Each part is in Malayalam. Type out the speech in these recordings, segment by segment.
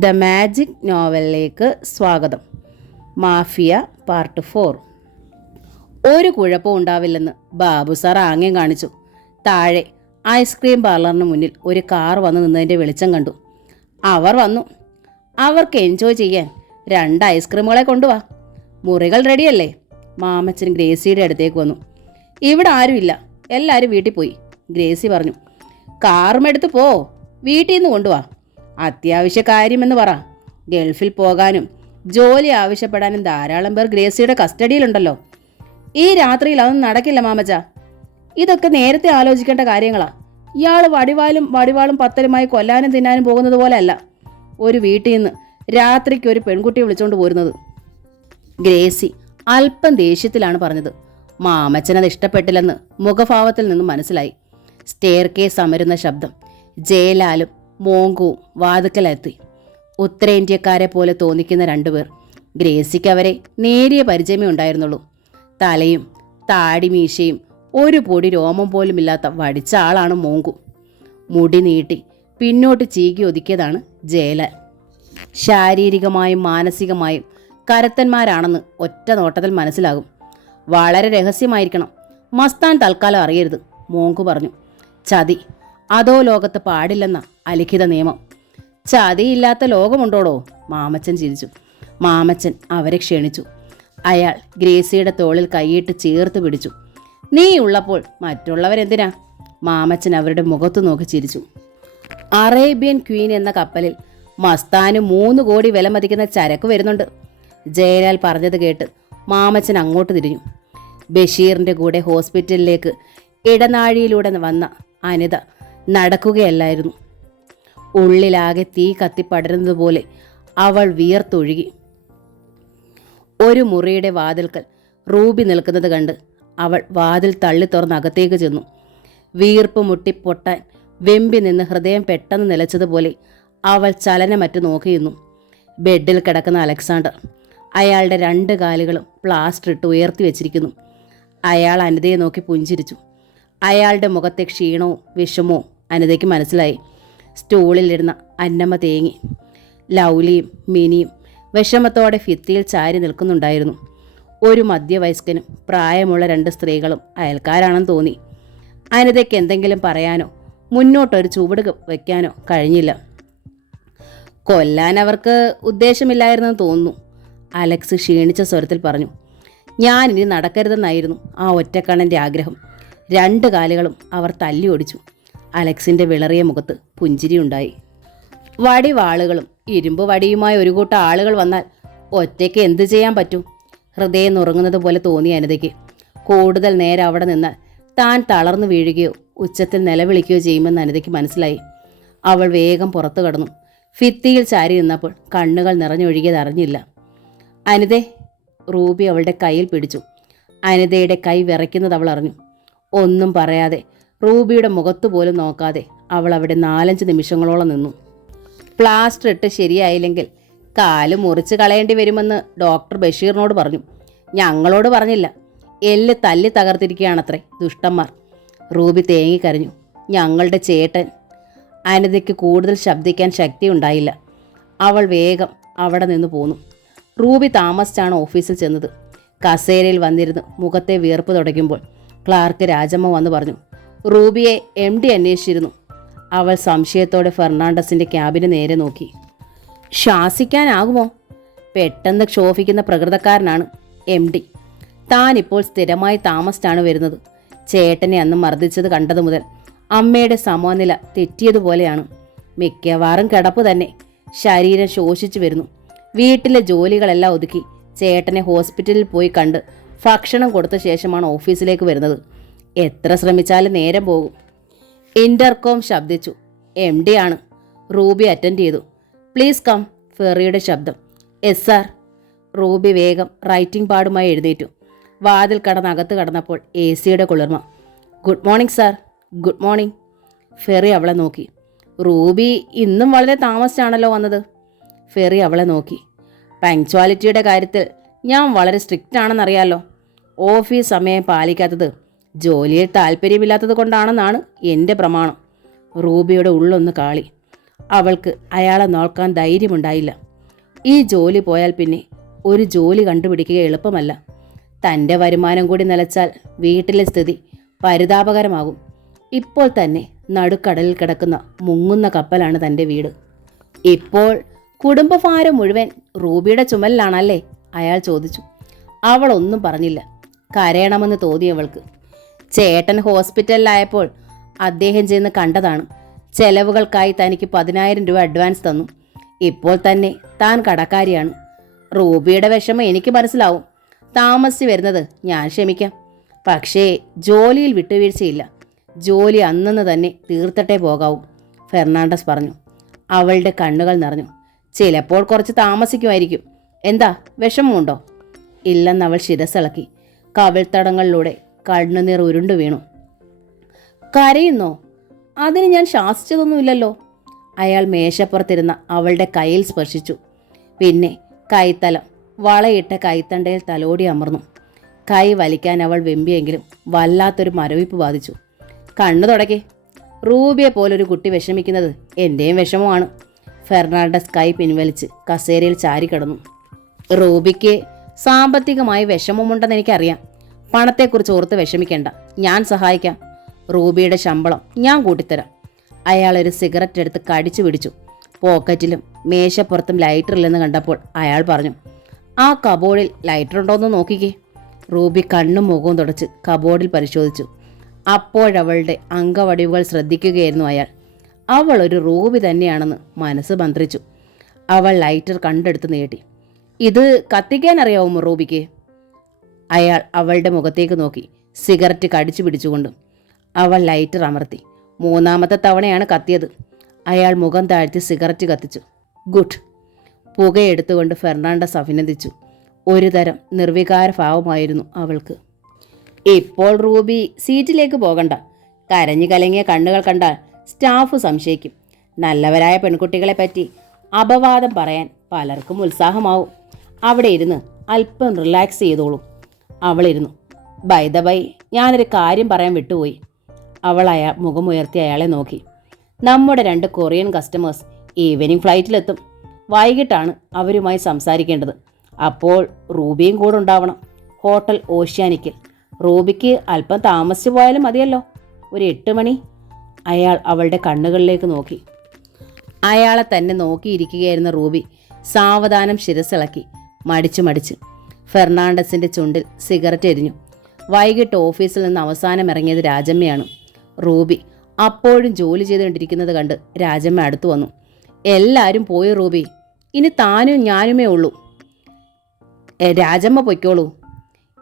ദ മാജിക് നോവലിലേക്ക് സ്വാഗതം. Mafia part 4. ഒരു കുഴപ്പവും ഉണ്ടാവില്ലെന്ന് ബാബു സാർ ആംഗ്യം കാണിച്ചു. താഴെ ഐസ്ക്രീം പാർലറിന് മുന്നിൽ ഒരു കാർ വന്ന് നിന്നതിൻ്റെ വെളിച്ചം കണ്ടു. അവർ വന്നു. അവർക്ക് എൻജോയ് ചെയ്യാൻ 2 ഐസ്ക്രീമുകളെ കൊണ്ടുവാ. മുറികൾ റെഡിയല്ലേ? മാമച്ചൻ ഗ്രേസിയുടെ അടുത്തേക്ക് വന്നു. ഇവിടെ ആരുമില്ല, എല്ലാവരും വീട്ടിൽ പോയി, ഗ്രേസി പറഞ്ഞു. കാറും എടുത്ത് പോ, വീട്ടിൽ നിന്ന് കൊണ്ടുവാ. അത്യാവശ്യ കാര്യമെന്ന് പറ. ഗൾഫിൽ പോകാനും ജോലി ആവശ്യപ്പെടാനും ധാരാളം പേർ ഗ്രേസിയുടെ കസ്റ്റഡിയിലുണ്ടല്ലോ. ഈ രാത്രിയിൽ അതൊന്നും നടക്കില്ല മാമച്ച. ഇതൊക്കെ നേരത്തെ ആലോചിക്കേണ്ട കാര്യങ്ങളാ. ഇയാൾ വടിവാളും പത്തലുമായി കൊല്ലാനും തിന്നാനും പോകുന്നത് പോലെ അല്ല ഒരു വീട്ടിൽ നിന്ന് രാത്രിക്ക് ഒരു പെൺകുട്ടിയെ വിളിച്ചുകൊണ്ട് പോരുന്നത്. ഗ്രേസി അല്പം ദേഷ്യത്തിലാണ് പറഞ്ഞത്. മാമച്ചനത് ഇഷ്ടപ്പെട്ടില്ലെന്ന് മുഖഭാവത്തിൽ നിന്നും മനസ്സിലായി. സ്റ്റെയർ കേസ് അമരുന്ന ശബ്ദം. ജയലാലും മോങ്കുവും വാതുക്കലെത്തി. ഉത്തരേന്ത്യക്കാരെ പോലെ തോന്നിക്കുന്ന 2 പേർ. ഗ്രേസിക്ക് അവരെ നേരിയ പരിചയമേ ഉണ്ടായിരുന്നുള്ളൂ. തലയും താടി മീശയും ഒരു പൊടി രോമം പോലും ഇല്ലാത്ത വടിച്ച ആളാണ് മോങ്കു. മുടി നീട്ടി പിന്നോട്ട് ചീകി ഒതുക്കിയതാണ് ജയലാൽ. ശാരീരികമായും മാനസികമായും കരുത്തന്മാരാണെന്ന് ഒറ്റ നോട്ടത്തിൽ മനസ്സിലാകും. വളരെ രഹസ്യമായിരിക്കണം. മസ്താൻ തൽക്കാലം അറിയരുത്, മോങ്കു പറഞ്ഞു. ചതി അതോ ലോകത്ത് പാടില്ലെന്ന അലിഖിത നിയമം. ചതിയില്ലാത്ത ലോകമുണ്ടോടോ? മാമച്ചൻ ചിരിച്ചു. മാമച്ചൻ അവരെ ക്ഷണിച്ചു. അയാൾ ഗ്രേസിയുടെ തോളിൽ കൈയിട്ട് ചേർത്ത് പിടിച്ചു. നീ ഉള്ളപ്പോൾ മറ്റുള്ളവരെന്തിനാ? മാമച്ചൻ അവരുടെ മുഖത്തു നോക്കി ചിരിച്ചു. അറേബ്യൻ ക്വീൻ എന്ന കപ്പലിൽ മസ്താന് 3 കോടി വില മതിക്കുന്ന ചരക്ക് വരുന്നുണ്ട്. ജയലാൽ പറഞ്ഞത് കേട്ട് മാമച്ചൻ അങ്ങോട്ട് തിരിഞ്ഞു. ബഷീറിൻ്റെ കൂടെ ഹോസ്പിറ്റലിലേക്ക് ഇടനാഴിയിലൂടെ വന്ന അനിത നടക്കുകയല്ലായിരുന്നു. ഉള്ളിലാകെ തീ കത്തിപ്പടരുന്നത് പോലെ അവൾ വിയർത്തൊഴുകി. ഒരു മുറിയുടെ വാതിൽക്കൽ റൂബി നിൽക്കുന്നത് കണ്ട് അവൾ വാതിൽ തള്ളി തുറന്ന് അകത്തേക്ക് ചെന്നു. വീർപ്പ് മുട്ടി പൊട്ടാൻ വെമ്പി നിന്ന് ഹൃദയം പെട്ടെന്ന് നിലച്ചതുപോലെ അവൾ ചലനമറ്റ് നോക്കിയിരുന്നു. ബെഡിൽ കിടക്കുന്ന അലക്സാണ്ടർ. അയാളുടെ 2 കാലുകളും പ്ലാസ്റ്റർ ഇട്ട് ഉയർത്തി വെച്ചിരിക്കുന്നു. അയാൾ അനിതയെ നോക്കി പുഞ്ചിരിച്ചു. അയാളുടെ മുഖത്തെ ക്ഷീണവും വിഷമവും അനിതയ്ക്ക് മനസ്സിലായി. സ്റ്റൂളിലിരുന്ന അന്നമ്മ തേങ്ങി. ലൗലിയും മിനിയും വിഷമത്തോടെ ഭിത്തിയിൽ ചാരി നിൽക്കുന്നുണ്ടായിരുന്നു. ഒരു മധ്യവയസ്കനും പ്രായമുള്ള 2 സ്ത്രീകളും അയൽക്കാരാണെന്ന് തോന്നി. അനിതയ്ക്ക് എന്തെങ്കിലും പറയാനോ മുന്നോട്ടൊരു ചുവട് വയ്ക്കാനോ കഴിഞ്ഞില്ല. കൊല്ലാൻ അവർക്ക് ഉദ്ദേശമില്ലായിരുന്നെന്ന് തോന്നുന്നു, അലക്സ് ക്ഷീണിച്ച സ്വരത്തിൽ പറഞ്ഞു. ഞാനിനി നടക്കരുതെന്നായിരുന്നു ആ ഒറ്റക്കണ്ണൻ്റെ ആഗ്രഹം. 2 കാലുകളും അവർ തല്ലി ഓടിച്ചു. അലക്സിൻ്റെ വിളറിയ മുഖത്ത് പുഞ്ചിരിയുണ്ടായി. വടിവാളുകളും ഇരുമ്പ് വടിയുമായി ഒരു കൂട്ടം ആളുകൾ വന്നാൽ ഒറ്റയ്ക്ക് എന്തു ചെയ്യാൻ പറ്റും? ഹൃദയം നുറങ്ങുന്നത് പോലെ തോന്നിയ അനിതയ്ക്ക് കൂടുതൽ നേരം അവിടെ നിന്നാൽ താൻ തളർന്നു വീഴുകയോ ഉച്ചത്തിൽ നിലവിളിക്കുകയോ ചെയ്യുമെന്ന് അനിതയ്ക്ക് മനസ്സിലായി. അവൾ വേഗം പുറത്തു കടന്നു. ഭിത്തിയിൽ ചാരി നിന്നപ്പോൾ കണ്ണുകൾ നിറഞ്ഞൊഴുകിയത് അറിഞ്ഞില്ല. അനിതേ, റൂബി അവളുടെ കയ്യിൽ പിടിച്ചു. അനിതയുടെ കൈ വിറയ്ക്കുന്നത് അവൾ അറിഞ്ഞു. ഒന്നും പറയാതെ റൂബിയുടെ മുഖത്തു പോലും നോക്കാതെ അവൾ അവിടെ 4-5 നിമിഷങ്ങളോളം നിന്നു. പ്ലാസ്റ്റർ ഇട്ട് ശരിയായില്ലെങ്കിൽ കാല് മുറിച്ച് കളയേണ്ടി വരുമെന്ന് ഡോക്ടർ ബഷീറിനോട് പറഞ്ഞു. ഞങ്ങളോട് പറഞ്ഞില്ല. എല്ല് തല്ലി തകർത്തിരിക്കുകയാണത്രേ ദുഷ്ടന്മാർ. റൂബി തേങ്ങിക്കരഞ്ഞു. ഞങ്ങളുടെ ചേട്ടൻ. അനിതയ്ക്ക് കൂടുതൽ ശബ്ദിക്കാൻ ശക്തി ഉണ്ടായില്ല. അവൾ വേഗം അവിടെ നിന്ന് പോന്നു. റൂബി താമസിച്ചാണ് ഓഫീസിൽ ചെന്നത്. കസേരയിൽ വന്നിരുന്ന് മുഖത്തെ വിയർപ്പ് തുടയ്ക്കുമ്പോൾ ക്ലാർക്ക് രാജമ്മ വന്ന് പറഞ്ഞു, റൂബിയെ MD അന്വേഷിച്ചിരുന്നു. അവൾ സംശയത്തോടെ ഫെർണാണ്ടസിൻ്റെ ക്യാബിന് നേരെ നോക്കി. ശ്വാസിക്കാനാകുമോ? പെട്ടെന്ന് ക്ഷോഭിക്കുന്ന പ്രകൃതക്കാരനാണ് MD. താനിപ്പോൾ സ്ഥിരമായി താമസിച്ചാണ് വരുന്നത്. ചേട്ടനെ അന്ന് മർദ്ദിച്ചത് കണ്ടതു മുതൽ അമ്മയുടെ സമനില തെറ്റിയതുപോലെയാണ്. മിക്കവാറും കിടപ്പ് തന്നെ. ശരീരം ശോഷിച്ചു വരുന്നു. വീട്ടിലെ ജോലികളെല്ലാം ഒതുക്കി ചേട്ടനെ ഹോസ്പിറ്റലിൽ പോയി കണ്ട് ഭക്ഷണം കൊടുത്ത ശേഷമാണ് ഓഫീസിലേക്ക് വരുന്നത്. എത്ര ശ്രമിച്ചാലും നേരം പോകും. ഇൻ്റർകോം ശബ്ദിച്ചു. MD ആണ്. റൂബി അറ്റൻഡ് ചെയ്തു. പ്ലീസ് കം, ഫെറിയുടെ ശബ്ദം. S sir. റൂബി വേഗം റൈറ്റിംഗ് പാഡുമായി എഴുന്നേറ്റു. വാതിൽ കടന്നകത്ത് കടന്നപ്പോൾ AC കുളിർമ. Good morning sir. Good morning. Ferry അവളെ നോക്കി. റൂബി ഇന്നും വളരെ താമസിച്ചാണല്ലോ വന്നത്. ഫെറി അവളെ നോക്കി. പങ്ക്ച്വാലിറ്റിയുടെ കാര്യത്തിൽ ഞാൻ വളരെ സ്ട്രിക്റ്റ് ആണെന്നറിയാലോ. ഓഫീസ് സമയം പാലിക്കാത്തത് ജോലിയിൽ താല്പര്യമില്ലാത്തത് കൊണ്ടാണെന്നാണ് എൻ്റെ പ്രമാണം. റൂബിയുടെ ഉള്ളൊന്ന് കാളി. അവൾക്ക് അയാളെ നോക്കാൻ ധൈര്യമുണ്ടായില്ല. ഈ ജോലി പോയാൽ പിന്നെ ഒരു ജോലി കണ്ടുപിടിക്കുക എളുപ്പമല്ല. തൻ്റെ വരുമാനം കൂടി നിലച്ചാൽ വീട്ടിലെ സ്ഥിതി പരിതാപകരമാകും. ഇപ്പോൾ തന്നെ നടുക്കടലിൽ കിടക്കുന്ന മുങ്ങുന്ന കപ്പലാണ് തൻ്റെ വീട്. ഇപ്പോൾ കുടുംബഭാരം മുഴുവൻ റൂബിയുടെ ചുമലിലാണല്ലേ? അയാൾ ചോദിച്ചു. അവളൊന്നും പറഞ്ഞില്ല. കരയണമെന്ന് തോന്നിയവൾക്ക്. ചേട്ടൻ ഹോസ്പിറ്റലിലായപ്പോൾ അദ്ദേഹം ചെന്ന് കണ്ടതാണ്. ചെലവുകൾക്കായി തനിക്ക് 10,000 രൂപ അഡ്വാൻസ് തന്നു. ഇപ്പോൾ തന്നെ താൻ കടക്കാരിയാണ്. റൂബിയുടെ വിഷമം എനിക്ക് മനസ്സിലാവും. താമസിച്ച് വരുന്നത് ഞാൻ ക്ഷമിക്കാം. പക്ഷേ ജോലിയിൽ വിട്ടുവീഴ്ചയില്ല. ജോലി അന്നന്ന് തന്നെ തീർത്തിട്ടേ പോകാവൂ, ഫെർണാണ്ടസ് പറഞ്ഞു. അവളുടെ കണ്ണുകൾ നിറഞ്ഞു. ചിലപ്പോൾ കുറച്ച് താമസിക്കുമായിരിക്കും. എന്താ, വിഷമമുണ്ടോ? ഇല്ലെന്നവൾ ശിരസിളക്കി. കവിൾത്തടങ്ങളിലൂടെ കണ്ണുനീർ ഉരുണ്ടു വീണു. കരയുന്നോ? അതിന് ഞാൻ ശാസിച്ചതൊന്നുമില്ലല്ലോ. അയാൾ മേശപ്പുറത്തിരുന്ന അവളുടെ കയ്യിൽ സ്പർശിച്ചു. പിന്നെ കൈത്തലം, വളയിട്ട കൈത്തണ്ടയിൽ തലോടി അമർന്നു. കൈ വലിക്കാൻ അവൾ വെമ്പിയെങ്കിലും വല്ലാത്തൊരു മരവിപ്പ് ബാധിച്ചു. കണ്ണു തുടക്കേ. റൂബിയെ പോലൊരു കുട്ടി വിഷമിക്കുന്നത് എൻ്റെയും വിഷമമാണ്. ഫെർണാണ്ടസ് കൈ പിൻവലിച്ച് കസേരയിൽ ചാരിക്കിടന്നു. റൂബിക്ക് സാമ്പത്തികമായി വിഷമമുണ്ടെന്ന് എനിക്കറിയാം. പണത്തെക്കുറിച്ച് ഓർത്ത് വിഷമിക്കേണ്ട, ഞാൻ സഹായിക്കാം. റൂബിയുടെ ശമ്പളം ഞാൻ കൂട്ടിത്തരാം. അയാൾ ഒരു സിഗരറ്റ് എടുത്ത് കടിച്ചു പിടിച്ചു. പോക്കറ്റിലും മേശപ്പുറത്തും ലൈറ്റർ ഇല്ലെന്ന് കണ്ടപ്പോൾ അയാൾ പറഞ്ഞു, ആ കബോർഡിൽ ലൈറ്റർ ഉണ്ടോയെന്ന് നോക്കിക്കേ. റൂബി കണ്ണും മുഖവും തുടച്ച് കബോർഡിൽ പരിശോധിച്ചു. അപ്പോഴവളുടെ അംഗവടിവുകൾ ശ്രദ്ധിക്കുകയായിരുന്നു അയാൾ. അവൾ ഒരു റൂബി തന്നെയാണെന്ന് മനസ്സ് മന്ത്രിച്ചു. അവൾ ലൈറ്റർ കണ്ടെടുത്ത് നീട്ടി. ഇത് കത്തിക്കാൻ അറിയാവുമോ റൂബിക്ക്? അയാൾ അവളുടെ മുഖത്തേക്ക് നോക്കി, സിഗരറ്റ് കടിച്ചു പിടിച്ചുകൊണ്ട്. അവൾ ലൈറ്റർ അമർത്തി. 3ാമത്തെ തവണയാണ് കത്തിയത്. അയാൾ മുഖം താഴ്ത്തി സിഗരറ്റ് കത്തിച്ചു. ഗുഡ്. പുകയെടുത്തുകൊണ്ട് ഫെർണാണ്ടസ് അഭിനന്ദിച്ചു. ഒരു തരം നിർവികാര ഭാവമായിരുന്നു അവൾക്ക്. ഇപ്പോൾ റൂബി സീറ്റിലേക്ക് പോകണ്ട. കരഞ്ഞു കലങ്ങിയ കണ്ണുകൾ കണ്ടാൽ സ്റ്റാഫ് സംശയിക്കും. നല്ലവരായ പെൺകുട്ടികളെ പറ്റി അപവാദം പറയാൻ പലർക്കും ഉത്സാഹമാവും. അവിടെ ഇരുന്ന് അല്പം റിലാക്സ് ചെയ്തോളൂ. അവളിരുന്നു. ബൈ ദ ബൈ, ഞാനൊരു കാര്യം പറയാൻ വിട്ടുപോയി. അവൾ മുഖമുയർത്തി അയാളെ നോക്കി. നമ്മുടെ 2 കൊറിയൻ കസ്റ്റമേഴ്സ് ഈവനിങ് ഫ്ലൈറ്റിലെത്തും. വൈകിട്ടാണ് അവരുമായി സംസാരിക്കേണ്ടത്. അപ്പോൾ റൂബിയും കൂടെ ഉണ്ടാവണം. ഹോട്ടൽ ഓഷ്യാനിക്കിൽ. റൂബിക്ക് അല്പം താമസിച്ചു പോയാലും മതിയല്ലോ. ഒരു 8 മണി. അയാൾ അവളുടെ കണ്ണുകളിലേക്ക് നോക്കി. അയാളെ തന്നെ നോക്കിയിരിക്കുകയായിരുന്ന റൂബി സാവധാനം ശിരസിളക്കി. മടിച്ച് ഫെർണാണ്ടസിൻ്റെ ചുണ്ടിൽ സിഗരറ്റ് എരിഞ്ഞു. വൈകിട്ട് ഓഫീസിൽ നിന്ന് അവസാനം ഇറങ്ങിയത് രാജമ്മയാണ്. റൂബി അപ്പോഴും ജോലി ചെയ്തുകൊണ്ടിരിക്കുന്നത് കണ്ട് രാജമ്മ അടുത്തു വന്നു. എല്ലാവരും പോയി റൂബി, ഇനി താനും ഞാനുമേ ഉള്ളൂ. രാജമ്മ പൊയ്ക്കോളൂ,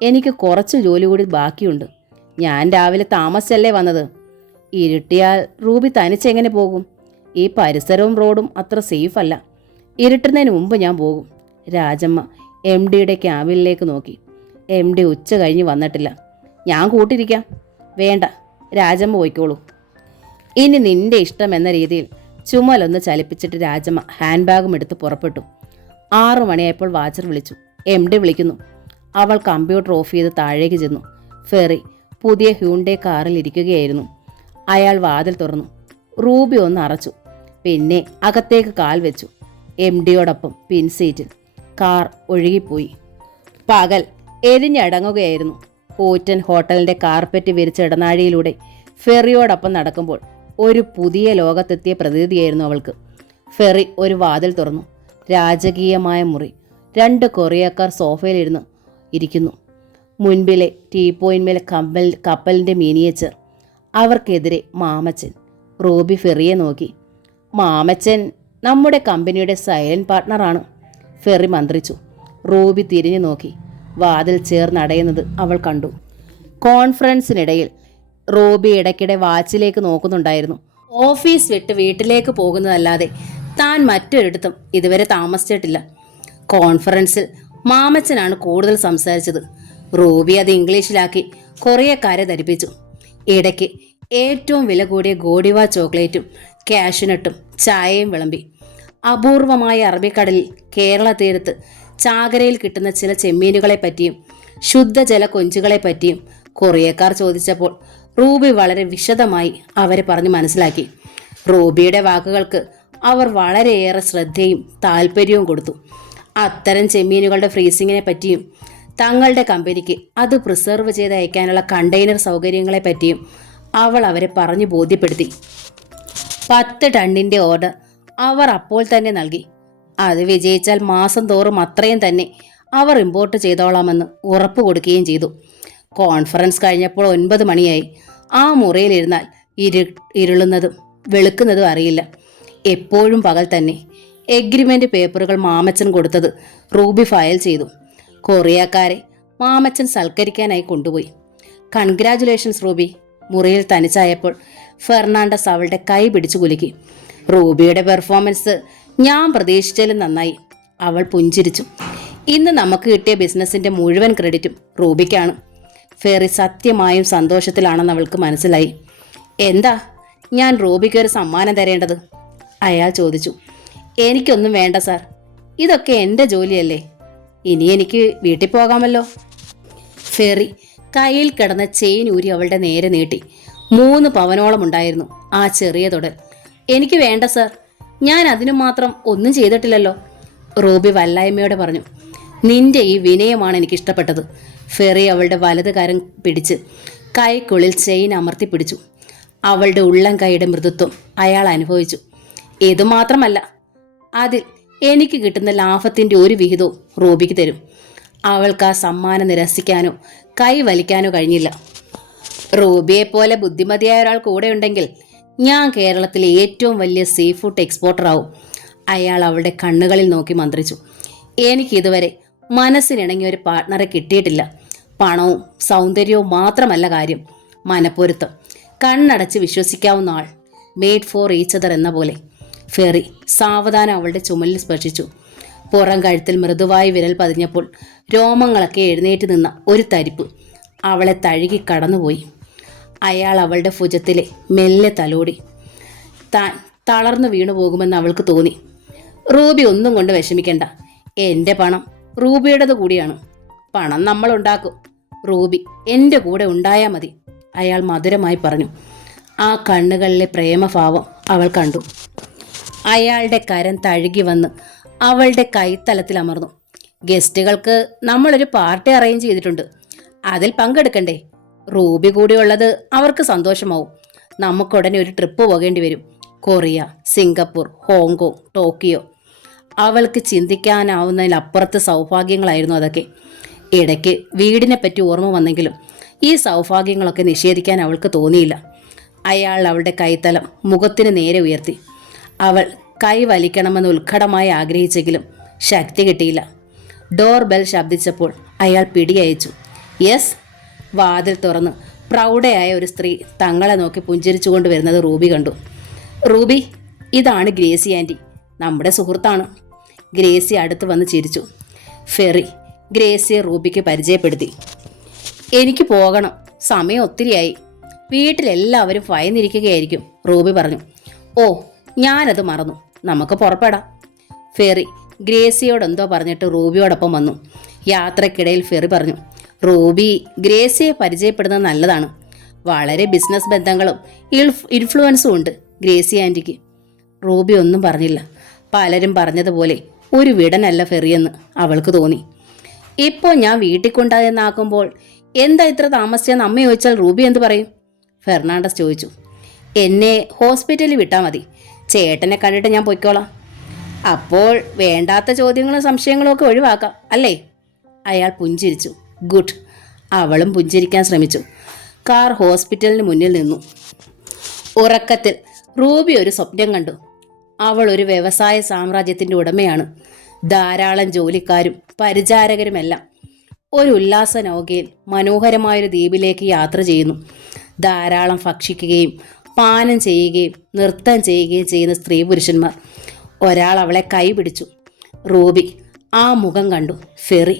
എനിക്ക് കുറച്ച് ജോലി കൂടി ബാക്കിയുണ്ട്. ഞാൻ രാവിലെ താമസിച്ചല്ലേ വന്നത്. ഇരുട്ടിയാൽ റൂബി തനിച്ചെങ്ങനെ പോകും? ഈ പരിസരവും റോഡും അത്ര സേഫ് അല്ല. ഇരുട്ടുന്നതിന് മുമ്പ് ഞാൻ പോകും. രാജമ്മ MDയുടെ ക്യാബിനിലേക്ക് നോക്കി. MD ഉച്ച കഴിഞ്ഞ് വന്നിട്ടില്ല. ഞാൻ കൂട്ടിരിക്കാം. വേണ്ട, രാജമ്മ പോയിക്കോളൂ. ഇനി നിന്റെ ഇഷ്ടം എന്ന രീതിയിൽ ചുമലൊന്ന് ചലിപ്പിച്ചിട്ട് രാജമ്മ ഹാൻഡ് ബാഗും എടുത്ത് പുറപ്പെട്ടു. 6 മണിയായപ്പോൾ വാച്ചർ വിളിച്ചു. MD വിളിക്കുന്നു. അവൾ കമ്പ്യൂട്ടർ ഓഫ് ചെയ്ത് താഴേക്ക് ചെന്നു. ഫെറി പുതിയ ഹ്യൂണ്ടേ കാറിൽ ഇരിക്കുകയായിരുന്നു. അയാൾ വാതിൽ തുറന്നു. റൂബി ഒന്ന് അറച്ചു. പിന്നെ അകത്തേക്ക് കാൽ വെച്ചു. MDയോടൊപ്പം പിൻസീറ്റിൽ. കാർ ഒഴുകിപ്പോയി. പകൽ എരിഞ്ഞടങ്ങുകയായിരുന്നു. കൂറ്റൻ ഹോട്ടലിൻ്റെ കാർപ്പറ്റ് വിരിച്ച ഇടനാഴിയിലൂടെ ഫെറിയോടൊപ്പം നടക്കുമ്പോൾ ഒരു പുതിയ ലോകത്തെത്തിയ പ്രതീതിയായിരുന്നു അവൾക്ക്. ഫെറി ഒരു വാതിൽ തുറന്നു. രാജകീയമായ മുറി. 2 കൊറിയക്കാർ സോഫയിലിരുന്ന് ഇരിക്കുന്നു. മുൻപിലെ ടീപ്പോയിന്മേലെ കപ്പലിൻ്റെ മിനിയേച്ചർ. അവർക്കെതിരെ മാമച്ചൻ. റൂബി ഫെറിയെ നോക്കി. മാമച്ചൻ നമ്മുടെ കമ്പനിയുടെ സൈലന്റ് പാർട്ട്ണറാണ്, ഫെറി മന്ത്രിച്ചു. റൂബി തിരിഞ്ഞു നോക്കി. വാതിൽ ചേർന്നടയുന്നത് അവൾ കണ്ടു. കോൺഫറൻസിനിടയിൽ റൂബി ഇടയ്ക്കിടെ വാച്ചിലേക്ക് നോക്കുന്നുണ്ടായിരുന്നു. ഓഫീസ് വിട്ട് വീട്ടിലേക്ക് പോകുന്നതല്ലാതെ താൻ മറ്റൊരിടത്തും ഇതുവരെ താമസിച്ചിട്ടില്ല. കോൺഫറൻസിൽ മാമച്ചനാണ് കൂടുതൽ സംസാരിച്ചത്. റൂബി അത് ഇംഗ്ലീഷിലാക്കി കൊറിയക്കാരെ ധരിപ്പിച്ചു. ഇടയ്ക്ക് ഏറ്റവും വില കൂടിയ ഗോഡിവ ചോക്ലേറ്റും കാഷ്യൂനട്ടും ചായയും വിളമ്പി. അപൂർവമായ അറബിക്കടലിൽ കേരള തീരത്ത് ചാകരയിൽ കിട്ടുന്ന ചില ചെമ്മീനുകളെ പറ്റിയും ശുദ്ധജല കൊഞ്ചുകളെ പറ്റിയും കൊറിയക്കാർ ചോദിച്ചപ്പോൾ റൂബി വളരെ വിശദമായി അവരെ പറഞ്ഞ് മനസ്സിലാക്കി. റൂബിയുടെ വാക്കുകൾക്ക് അവർ വളരെയേറെ ശ്രദ്ധയും താല്പര്യവും കൊടുത്തു. അത്തരം ചെമ്മീനുകളുടെ ഫ്രീസിങ്ങിനെ പറ്റിയും തങ്ങളുടെ കമ്പനിക്ക് അത് പ്രിസർവ് ചെയ്ത് അയക്കാനുള്ള കണ്ടെയ്നർ സൗകര്യങ്ങളെ പറ്റിയും അവൾ അവരെ പറഞ്ഞു ബോധ്യപ്പെടുത്തി. 10 ടണ്ണിൻ്റെ ഓർഡർ അവർ അപ്പോൾ തന്നെ നൽകി. അത് വിജയിച്ചാൽ മാസം തോറും അത്രയും തന്നെ അവർ ഇമ്പോർട്ട് ചെയ്തോളാമെന്ന് ഉറപ്പ് കൊടുക്കുകയും ചെയ്തു. കോൺഫറൻസ് കഴിഞ്ഞപ്പോൾ 9 മണിയായി. ആ മുറിയിലിരുന്നാൽ ഇരുളുന്നതും വെളുക്കുന്നതും അറിയില്ല. എപ്പോഴും പകൽ തന്നെ. എഗ്രിമെൻ്റ് പേപ്പറുകൾ മാമച്ചൻ കൊടുത്തത് റൂബി ഫയൽ ചെയ്തു. കൊറിയക്കാരെ മാമച്ചൻ സൽക്കരിക്കാനായി കൊണ്ടുപോയി. Congratulations Ruby. മുറിയിൽ തനിച്ചായപ്പോൾ ഫെർണാണ്ടസ് അവളുടെ കൈ പിടിച്ചു കുലുക്കി. റൂബിയുടെ പെർഫോമൻസ് ഞാൻ പ്രതീക്ഷിച്ചാലും നന്നായി. അവൾ പുഞ്ചിരിച്ചു. ഇന്ന് നമുക്ക് കിട്ടിയ ബിസിനസിൻ്റെ മുഴുവൻ ക്രെഡിറ്റും റൂബിക്കാണ്. ഫെറി സത്യമായും സന്തോഷത്തിലാണെന്ന് അവൾക്ക് മനസ്സിലായി. എന്താ ഞാൻ റൂബിക്ക് ഒരു സമ്മാനം തരേണ്ടത്? അയാൾ ചോദിച്ചു. എനിക്കൊന്നും വേണ്ട സാർ, ഇതൊക്കെ എൻ്റെ ജോലിയല്ലേ. ഇനി എനിക്ക് വീട്ടിൽ പോകാമല്ലോ. ഫെറി കയ്യിൽ കിടന്ന ചെയിൻ ഊരി അവളുടെ നേരെ നീട്ടി. 3 പവനോളം ഉണ്ടായിരുന്നു ആ ചെറിയ തുടൽ. എനിക്ക് വേണ്ട സാർ, ഞാൻ അതിനു മാത്രം ഒന്നും ചെയ്തിട്ടില്ലല്ലോ. റൂബി വല്ലായ്മയോടെ പറഞ്ഞു. നിന്റെ ഈ വിനയമാണ് എനിക്കിഷ്ടപ്പെട്ടത്. ഫെറി അവളുടെ വലത് കരം പിടിച്ച് കൈക്കുള്ളിൽ ചെയിൻ അമർത്തി പിടിച്ചു. അവളുടെ ഉള്ളം കൈയുടെ മൃദുത്വം അയാൾ അനുഭവിച്ചു. ഇതുമാത്രമല്ല, അതിൽ എനിക്ക് കിട്ടുന്ന ലാഭത്തിൻ്റെ ഒരു വിഹിതവും റൂബിക്ക് തരും. അവൾക്ക് ആ സമ്മാനം നിരസിക്കാനോ കൈ വലിക്കാനോ കഴിഞ്ഞില്ല. റൂബിയെപ്പോലെ ബുദ്ധിമതിയായ ഒരാൾ കൂടെ ഉണ്ടെങ്കിൽ ഞാൻ കേരളത്തിലെ ഏറ്റവും വലിയ സീ ഫുഡ് എക്സ്പോർട്ടറാവും. അയാൾ അവളുടെ കണ്ണുകളിൽ നോക്കി മന്ത്രിച്ചു. എനിക്കിതുവരെ മനസ്സിനിണങ്ങിയ ഒരു പാർട്ട്ണറെ കിട്ടിയിട്ടില്ല. പണവും സൗന്ദര്യവും മാത്രമല്ല കാര്യം, മനപ്പൊരുത്തം, കണ്ണടച്ച് വിശ്വസിക്കാവുന്ന ആൾ, മെയ്ഡ് ഫോർ ഈച്ച് അതർ എന്ന പോലെ. ഫെറി സാവധാനം അവളുടെ ചുമലിൽ സ്പർശിച്ചു. പുറം കഴുത്തിൽ മൃദുവായി വിരൽ പതിഞ്ഞപ്പോൾ രോമങ്ങളൊക്കെ എഴുന്നേറ്റ് നിന്ന ഒരു തരിപ്പ് അവളെ തഴുകി കടന്നുപോയി. അയാൾ അവളുടെ ഭുജത്തിലെ മെല്ലെ തലോടി. താൻ തളർന്നു വീണു പോകുമെന്ന് അവൾക്ക് തോന്നി. റൂബി ഒന്നും കൊണ്ട് വിഷമിക്കണ്ട. എൻ്റെ പണം റൂബിയുടേത് കൂടിയാണ്. പണം നമ്മൾ ഉണ്ടാക്കും. റൂബി എൻ്റെ കൂടെ ഉണ്ടായാൽ മതി, അയാൾ മധുരമായി പറഞ്ഞു. ആ കണ്ണുകളിലെ പ്രേമഭാവം അവൾ കണ്ടു. അയാളുടെ കരം തഴുകി വന്ന് അവളുടെ കൈത്തലത്തിൽ അമർന്നു. ഗസ്റ്റുകൾക്ക് നമ്മളൊരു പാർട്ടി അറേഞ്ച് ചെയ്തിട്ടുണ്ട്. അതിൽ പങ്കെടുക്കണ്ടേ? റൂബി കൂടിയുള്ളത് അവർക്ക് സന്തോഷമാവും. നമുക്കുടനെ ഒരു ട്രിപ്പ് പോകേണ്ടി വരും. Korea, Singapore, Hong Kong, Tokyo. അവൾക്ക് ചിന്തിക്കാനാവുന്നതിലപ്പുറത്ത് സൗഭാഗ്യങ്ങളായിരുന്നു അതൊക്കെ. ഇടയ്ക്ക് വീടിനെ പറ്റി ഓർമ്മ വന്നെങ്കിലും ഈ സൗഭാഗ്യങ്ങളൊക്കെ നിഷേധിക്കാൻ അവൾക്ക് തോന്നിയില്ല. അയാൾ അവളുടെ കൈത്തലം മുഖത്തിന് നേരെ ഉയർത്തി. അവൾ കൈ വലിക്കണമെന്ന് ഉത്കടമായി ആഗ്രഹിച്ചെങ്കിലും ശക്തി കിട്ടിയില്ല. ഡോർ ബെൽ ശബ്ദിച്ചപ്പോൾ അയാൾ പിടിയയച്ചു. യെസ്. വാതിൽ തുറന്ന് പ്രൗഢയായ ഒരു സ്ത്രീ തങ്ങളെ നോക്കി പുഞ്ചിരിച്ചുകൊണ്ട് വരുന്നത് റൂബി കണ്ടു. റൂബി, ഇതാണ് ഗ്രേസി ആൻറ്റി, നമ്മുടെ സുഹൃത്താണ്. ഗ്രേസി അടുത്ത് വന്ന് ചിരിച്ചു. ഫെറി ഗ്രേസിയെ റൂബിക്ക് പരിചയപ്പെടുത്തി. എനിക്ക് പോകണം, സമയം ഒത്തിരിയായി. വീട്ടിലെല്ലാവരും ഭയന്നിരിക്കുകയായിരിക്കും, റൂബി പറഞ്ഞു. ഓ, ഞാനത് മറന്നു, നമുക്ക് പുറപ്പെടാം. ഫെറി ഗ്രേസിയോടെന്തോ പറഞ്ഞിട്ട് റൂബിയോടൊപ്പം വന്നു. യാത്രക്കിടയിൽ ഫെറി പറഞ്ഞു, റൂബി ഗ്രേസിയെ പരിചയപ്പെടുന്നത് നല്ലതാണ്. വളരെ ബിസിനസ് ബന്ധങ്ങളും ഇൻഫ്ലുവൻസും ഉണ്ട് ഗ്രേസി ആൻറ്റിക്ക്. റൂബി ഒന്നും പറഞ്ഞില്ല. പലരും പറഞ്ഞതുപോലെ ഒരു വിടനല്ല ഫെറിയെന്ന് അവൾക്ക് തോന്നി. ഇപ്പോൾ ഞാൻ വീട്ടിൽ കൊണ്ടുവന്നാക്കുമ്പോൾ എന്താ ഇത്ര താമസിച്ചെന്ന് അമ്മ ചോദിച്ചാൽ റൂബി എന്ത് പറയും? ഫെർണാണ്ടസ് ചോദിച്ചു. എന്നെ ഹോസ്പിറ്റലിൽ വിട്ടാൽ മതി, ചേട്ടനെ കണ്ടിട്ട് ഞാൻ പൊയ്ക്കോളാം. അപ്പോൾ വേണ്ടാത്ത ചോദ്യങ്ങളും സംശയങ്ങളും ഒക്കെ ഒഴിവാക്കാം അല്ലേ? അയാൾ പുഞ്ചിരിച്ചു. ഗുഡ്. അവളും പുഞ്ചിരിക്കാൻ ശ്രമിച്ചു. കാർ ഹോസ്പിറ്റലിന് മുന്നിൽ നിന്നു. ഉറക്കത്തിൽ റൂബി ഒരു സ്വപ്നം കണ്ടു. അവൾ ഒരു വ്യവസായ സാമ്രാജ്യത്തിൻ്റെ ഉടമയാണ്. ധാരാളം ജോലിക്കാരും പരിചാരകരുമെല്ലാം. ഒരു ഉല്ലാസ നൗകയിൽ മനോഹരമായൊരു ദ്വീപിലേക്ക് യാത്ര ചെയ്യുന്നു. ധാരാളം ഭക്ഷിക്കുകയും പാനം ചെയ്യുകയും നൃത്തം ചെയ്യുകയും ചെയ്യുന്ന സ്ത്രീ പുരുഷന്മാർ. ഒരാൾ അവളെ കൈ പിടിച്ചു. റൂബി ആ മുഖം കണ്ടു. ഫെറി.